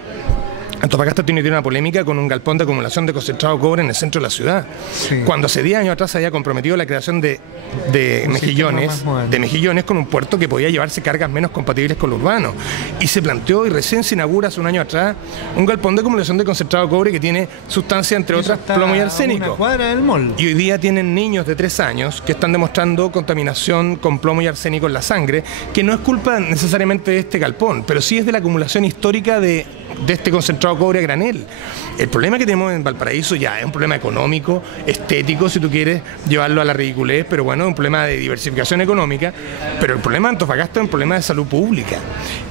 Antofagasta tiene una polémica con un galpón de acumulación de concentrado de cobre en el centro de la ciudad. Sí. Cuando hace 10 años atrás se había comprometido la creación de mejillones con un puerto que podía llevarse cargas menos compatibles con lo urbano. Y se planteó y recién se inaugura hace un año atrás un galpón de acumulación de concentrado de cobre que tiene sustancia, entre otras, plomo y arsénico. Una cuadra del mall. Y hoy día tienen niños de 3 años que están demostrando contaminación con plomo y arsénico en la sangre, que no es culpa necesariamente de este galpón, pero sí es de la acumulación histórica de este concentrado de cobre a granel. El problema que tenemos en Valparaíso ya es un problema económico, estético, si tú quieres llevarlo a la ridiculez, pero bueno, es un problema de diversificación económica, pero el problema de Antofagasta es un problema de salud pública.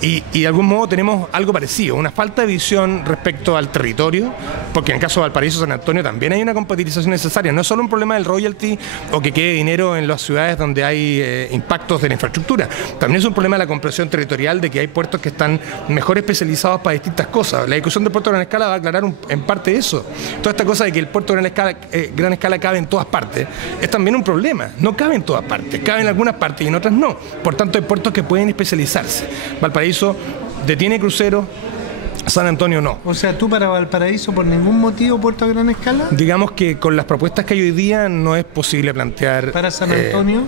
Y de algún modo tenemos algo parecido, una falta de visión respecto al territorio, porque en el caso de Valparaíso San Antonio también hay una compatibilización necesaria. No es solo un problema del royalty o que quede dinero en las ciudades donde hay impactos de la infraestructura, también es un problema de la comprensión territorial, de que hay puertos que están mejor especializados para distintas estas cosas. La discusión del puerto de Gran Escala va a aclarar en parte eso. Toda esta cosa de que el puerto de Gran Escala cabe en todas partes es también un problema. No cabe en todas partes, cabe en algunas partes y en otras no. Por tanto, hay puertos que pueden especializarse. Valparaíso detiene cruceros, San Antonio no. O sea, tú para Valparaíso por ningún motivo puerto a gran escala. Digamos que con las propuestas que hay hoy día no es posible plantear... ¿Para San Antonio?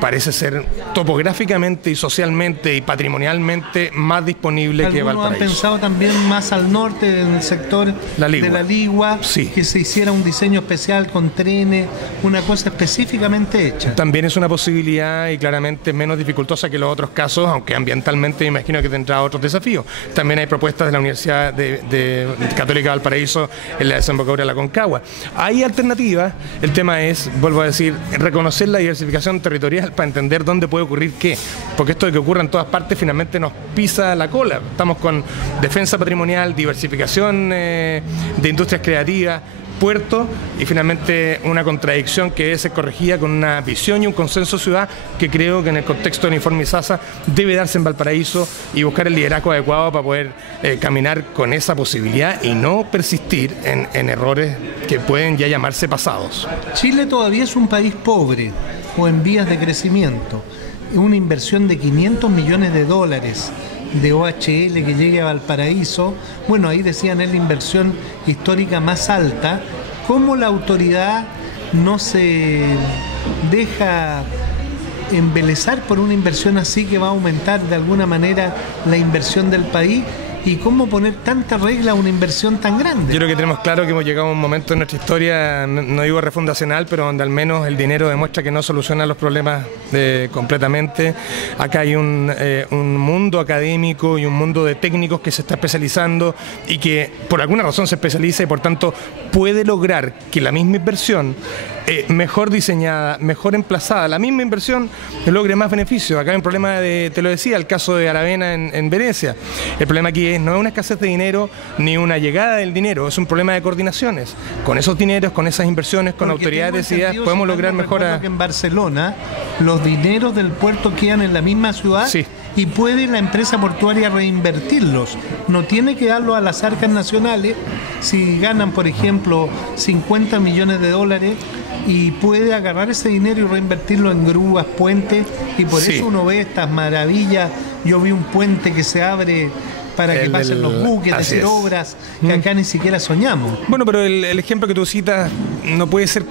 Parece ser topográficamente y socialmente y patrimonialmente más disponible que Valparaíso. Han pensado también más al norte, en el sector de la Ligua, sí, que se hiciera un diseño especial con trenes, una cosa específicamente hecha. También es una posibilidad y claramente menos dificultosa que los otros casos, aunque ambientalmente me imagino que tendrá otros desafíos. También hay propuestas de la Universidad de Católica de Valparaíso en la desembocadura de la Concagua. Hay alternativas, el tema es, vuelvo a decir, reconocer la diversificación territorial para entender dónde puede ocurrir qué, porque esto de que ocurra en todas partes finalmente nos pisa la cola. Estamos con defensa patrimonial, diversificación de industrias creativas, puerto y finalmente una contradicción que debe ser corregida con una visión y un consenso ciudad que creo que en el contexto del informe ISASA debe darse en Valparaíso y buscar el liderazgo adecuado para poder caminar con esa posibilidad y no persistir en errores que pueden ya llamarse pasados. Chile todavía es un país pobre o en vías de crecimiento. Una inversión de 500 millones de dólares de OHL que llegue a Valparaíso, bueno, ahí decían es la inversión histórica más alta. ¿Cómo la autoridad no se deja embelezar por una inversión así que va a aumentar de alguna manera la inversión del país? ¿Y cómo poner tanta regla a una inversión tan grande? Yo creo que tenemos claro que hemos llegado a un momento en nuestra historia, no digo refundacional, pero donde al menos el dinero demuestra que no soluciona los problemas completamente. Acá hay un mundo académico y un mundo de técnicos que se está especializando y que por alguna razón se especializa y por tanto puede lograr que la misma inversión mejor diseñada, mejor emplazada, la misma inversión logre más beneficios. Acá hay un problema te lo decía, el caso de Aravena en Venecia. El problema aquí no es una escasez de dinero ni una llegada del dinero, es un problema de coordinaciones. Con esos dineros, con esas inversiones, con autoridades decididas, podemos lograr mejoras. En Barcelona los dineros del puerto quedan en la misma ciudad. Sí. Y puede la empresa portuaria reinvertirlos. No tiene que darlos a las arcas nacionales si ganan, por ejemplo, 50 millones de dólares y puede agarrar ese dinero y reinvertirlo en grúas, puentes, y por eso uno ve estas maravillas. Yo vi un puente que se abre para que pasen los buques, de hacer obras que acá ni siquiera soñamos. Bueno, pero el ejemplo que tú citas no puede ser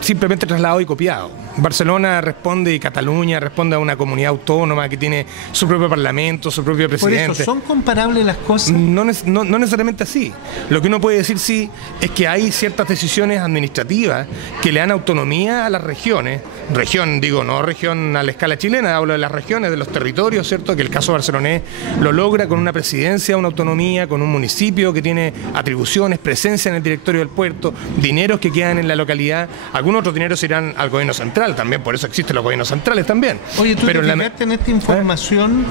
simplemente trasladado y copiado. Barcelona responde y Cataluña responde a una comunidad autónoma que tiene su propio parlamento, su propio presidente. Por eso, ¿son comparables las cosas? No necesariamente así. Lo que uno puede decir sí es que hay ciertas decisiones administrativas que le dan autonomía a las regiones. Región, digo, no región a la escala chilena, hablo de las regiones, de los territorios, ¿cierto? Que el caso barcelonés lo logra con una presidencia, una autonomía, con un municipio que tiene atribuciones, presencia en el directorio del puerto, dineros que quedan en la localidad. Algunos otros dineros irán al gobierno central también, por eso existen los gobiernos centrales también. Oye, tú te fijaste en esta información,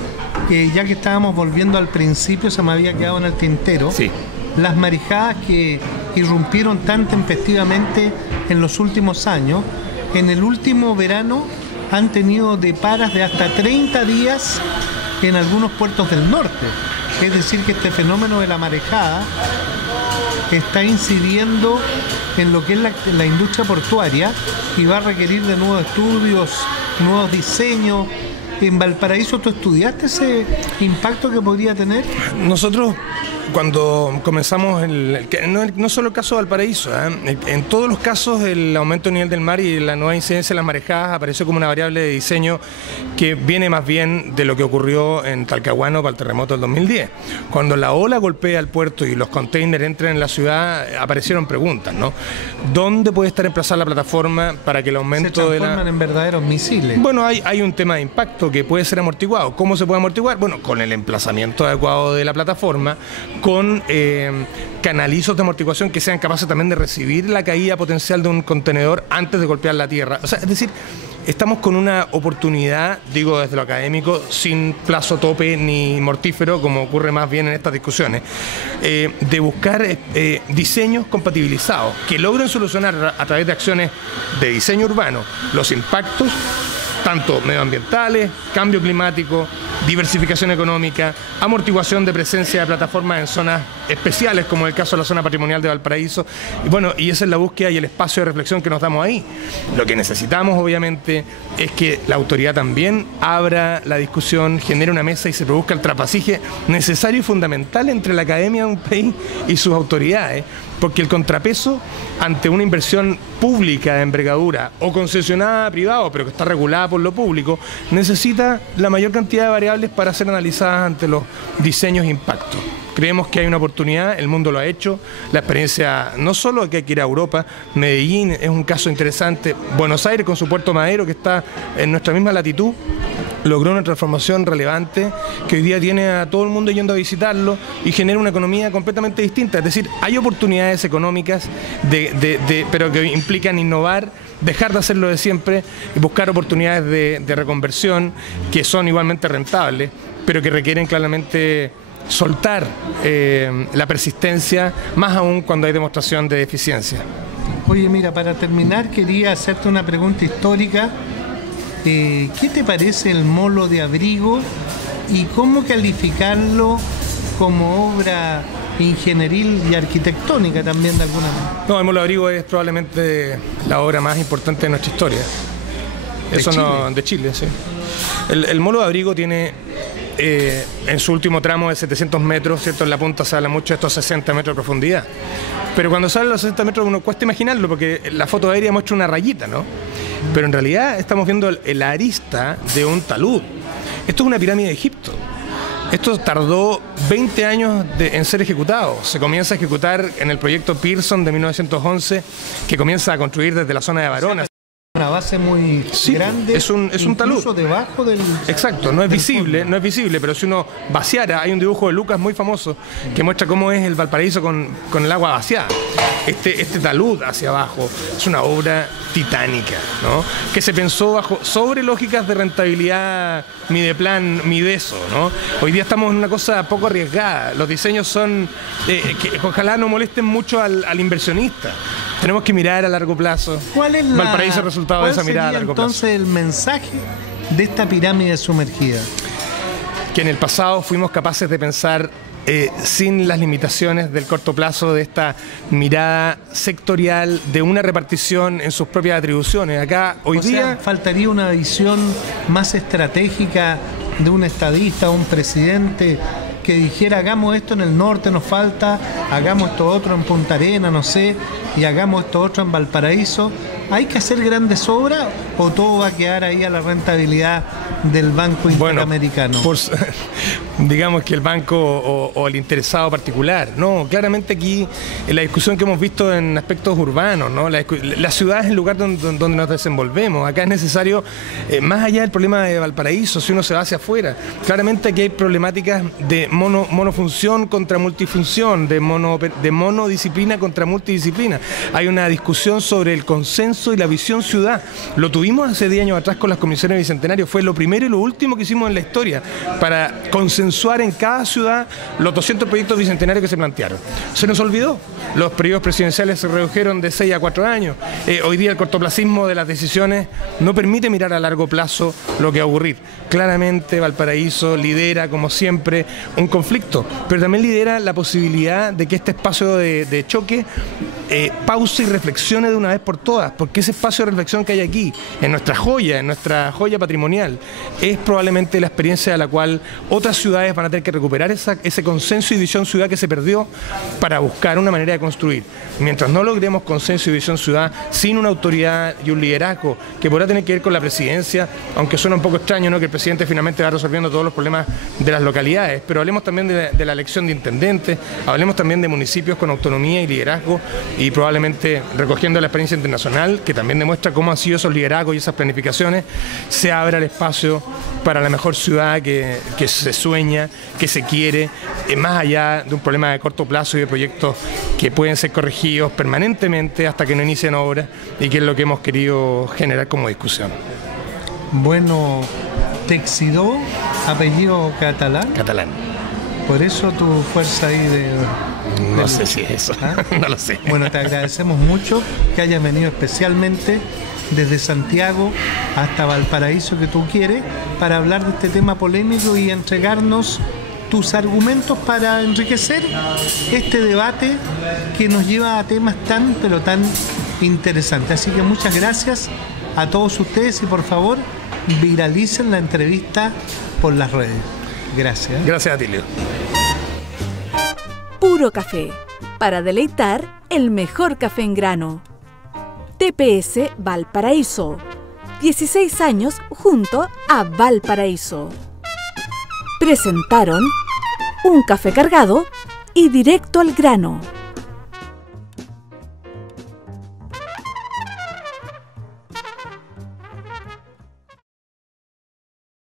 ya que estábamos volviendo al principio, se me había quedado en el tintero. Sí. Las marejadas que irrumpieron tan tempestivamente en los últimos años, en el último verano han tenido deparas de hasta 30 días en algunos puertos del norte. Es decir, que este fenómeno de la marejada está incidiendo en lo que es la industria portuaria y va a requerir de nuevos estudios, nuevos diseños. ¿En Valparaíso tú estudiaste ese impacto que podría tener? Nosotros, cuando comenzamos, no solo el caso de Valparaíso, en todos los casos el aumento del nivel del mar y la nueva incidencia de las marejadas apareció como una variable de diseño que viene más bien de lo que ocurrió en Talcahuano para el terremoto del 2010. Cuando la ola golpea el puerto y los containers entran en la ciudad, aparecieron preguntas, ¿no? ¿Dónde puede estar emplazada la plataforma para que el aumento se transforman en verdaderos misiles? Bueno, hay un tema de impacto que puede ser amortiguado. ¿Cómo se puede amortiguar? Bueno, con el emplazamiento adecuado de la plataforma, con canalizos de amortiguación que sean capaces también de recibir la caída potencial de un contenedor antes de golpear la tierra. O sea, es decir, estamos con una oportunidad, digo desde lo académico, sin plazo tope ni mortífero, como ocurre más bien en estas discusiones, de buscar diseños compatibilizados que logren solucionar a través de acciones de diseño urbano los impactos tanto medioambientales, cambio climático, diversificación económica, amortiguación de presencia de plataformas en zonas especiales, como el caso de la zona patrimonial de Valparaíso. Y bueno, y esa es la búsqueda y el espacio de reflexión que nos damos ahí. Lo que necesitamos, obviamente, es que la autoridad también abra la discusión, genere una mesa y se produzca el trapasigue necesario y fundamental entre la academia de un país y sus autoridades, porque el contrapeso ante una inversión pública de envergadura o concesionada a privado, pero que está regulada por lo público, necesita la mayor cantidad de variables para ser analizadas ante los diseños e impactos. Creemos que hay una oportunidad, el mundo lo ha hecho, la experiencia no solo que hay que ir a Europa, Medellín es un caso interesante, Buenos Aires con su Puerto Madero que está en nuestra misma latitud, logró una transformación relevante que hoy día tiene a todo el mundo yendo a visitarlo y genera una economía completamente distinta. Es decir, hay oportunidades económicas, pero que implican innovar, dejar de hacerlo de siempre y buscar oportunidades de reconversión que son igualmente rentables, pero que requieren claramente soltar la persistencia, más aún cuando hay demostración de eficiencia. Oye, mira, para terminar quería hacerte una pregunta histórica. ¿Qué te parece el Molo de Abrigo y cómo calificarlo como obra ingenieril y arquitectónica también de alguna manera? No, el Molo de Abrigo es probablemente la obra más importante de nuestra historia. De Chile, sí. El Molo de Abrigo tiene en su último tramo de 700 metros, ¿cierto? En la punta se habla mucho de estos 60 metros de profundidad. Pero cuando se habla de los 60 metros uno cuesta imaginarlo porque la foto aérea muestra una rayita, ¿no? Pero en realidad estamos viendo la arista de un talud. Esto es una pirámide de Egipto. Esto tardó 20 años en ser ejecutado. Se comienza a ejecutar en el proyecto Pearson de 1911, que comienza a construir desde la zona de Varona. Una base muy grande, es un talud. Incluso debajo del... Exacto, no es visible, pero si uno vaciara, hay un dibujo de Lucas muy famoso que muestra cómo es el Valparaíso con el agua vaciada. Este talud hacia abajo es una obra titánica, ¿no? Que se pensó sobre lógicas de rentabilidad, Mideplan, Mideso, ¿no? Hoy día estamos en una cosa poco arriesgada. Los diseños son que ojalá no molesten mucho al inversionista. Tenemos que mirar a largo plazo. ¿Cuál es Valparaíso es el resultado de esa mirada a largo plazo. Entonces el mensaje de esta pirámide sumergida? Que en el pasado fuimos capaces de pensar sin las limitaciones del corto plazo, de esta mirada sectorial, de una repartición en sus propias atribuciones. Acá hoy día faltaría una visión más estratégica de un estadista, un presidente que dijera hagamos esto en el norte, nos falta, hagamos esto otro en Punta Arenas, no sé, y hagamos esto otro en Valparaíso. ¿Hay que hacer grandes obras o todo va a quedar ahí a la rentabilidad del Banco Interamericano? Digamos que el banco o el interesado particular. No, claramente aquí en la discusión que hemos visto en aspectos urbanos, ¿no? La ciudad es el lugar donde nos desenvolvemos. Acá es necesario, más allá del problema de Valparaíso, si uno se va hacia afuera, claramente aquí hay problemáticas de monofunción contra multifunción, de monodisciplina contra multidisciplina. Hay una discusión sobre el consenso y la visión ciudad. Lo tuvimos hace 10 años atrás con las comisiones bicentenarias. Fue lo primero y lo último que hicimos en la historia para consensuar en cada ciudad los 200 proyectos bicentenarios que se plantearon. Se nos olvidó. Los periodos presidenciales se redujeron de 6 a 4 años. Hoy día el cortoplacismo de las decisiones no permite mirar a largo plazo lo que va a ocurrir. Claramente Valparaíso lidera, como siempre, un conflicto, pero también lidera la posibilidad de que este espacio de choque pause y reflexione de una vez por todas, porque ese espacio de reflexión que hay aquí, en nuestra joya patrimonial, es probablemente la experiencia de la cual otras ciudades van a tener que recuperar ese consenso y visión ciudad que se perdió para buscar una manera de construir. Mientras no logremos consenso y visión ciudad sin una autoridad y un liderazgo que podrá tener que ver con la presidencia, aunque suena un poco extraño, ¿no?, que el presidente finalmente va resolviendo todos los problemas de las localidades, pero hablemos también de la elección de intendentes, hablemos también de municipios con autonomía y liderazgo, y probablemente recogiendo la experiencia internacional, que también demuestra cómo han sido esos liderazgos y esas planificaciones, se abra el espacio para la mejor ciudad que se sueña, que se quiere, más allá de un problema de corto plazo y de proyectos que pueden ser corregidos permanentemente hasta que no inicien obras, y que es lo que hemos querido generar como discusión. Bueno, Teixidó, apellido catalán. Catalán. Por eso tu fuerza ahí de No sé si es eso, ¿Ah? no lo sé. Bueno, te agradecemos mucho que hayas venido especialmente desde Santiago hasta Valparaíso, que tú quieres, para hablar de este tema polémico y entregarnos tus argumentos para enriquecer este debate que nos lleva a temas tan, pero tan interesantes. Así que muchas gracias a todos ustedes y por favor viralicen la entrevista por las redes. Gracias. Gracias a ti, Leo. Puro café, para deleitar el mejor café en grano. TPS Valparaíso, 16 años junto a Valparaíso. Presentaron un café cargado y directo al grano.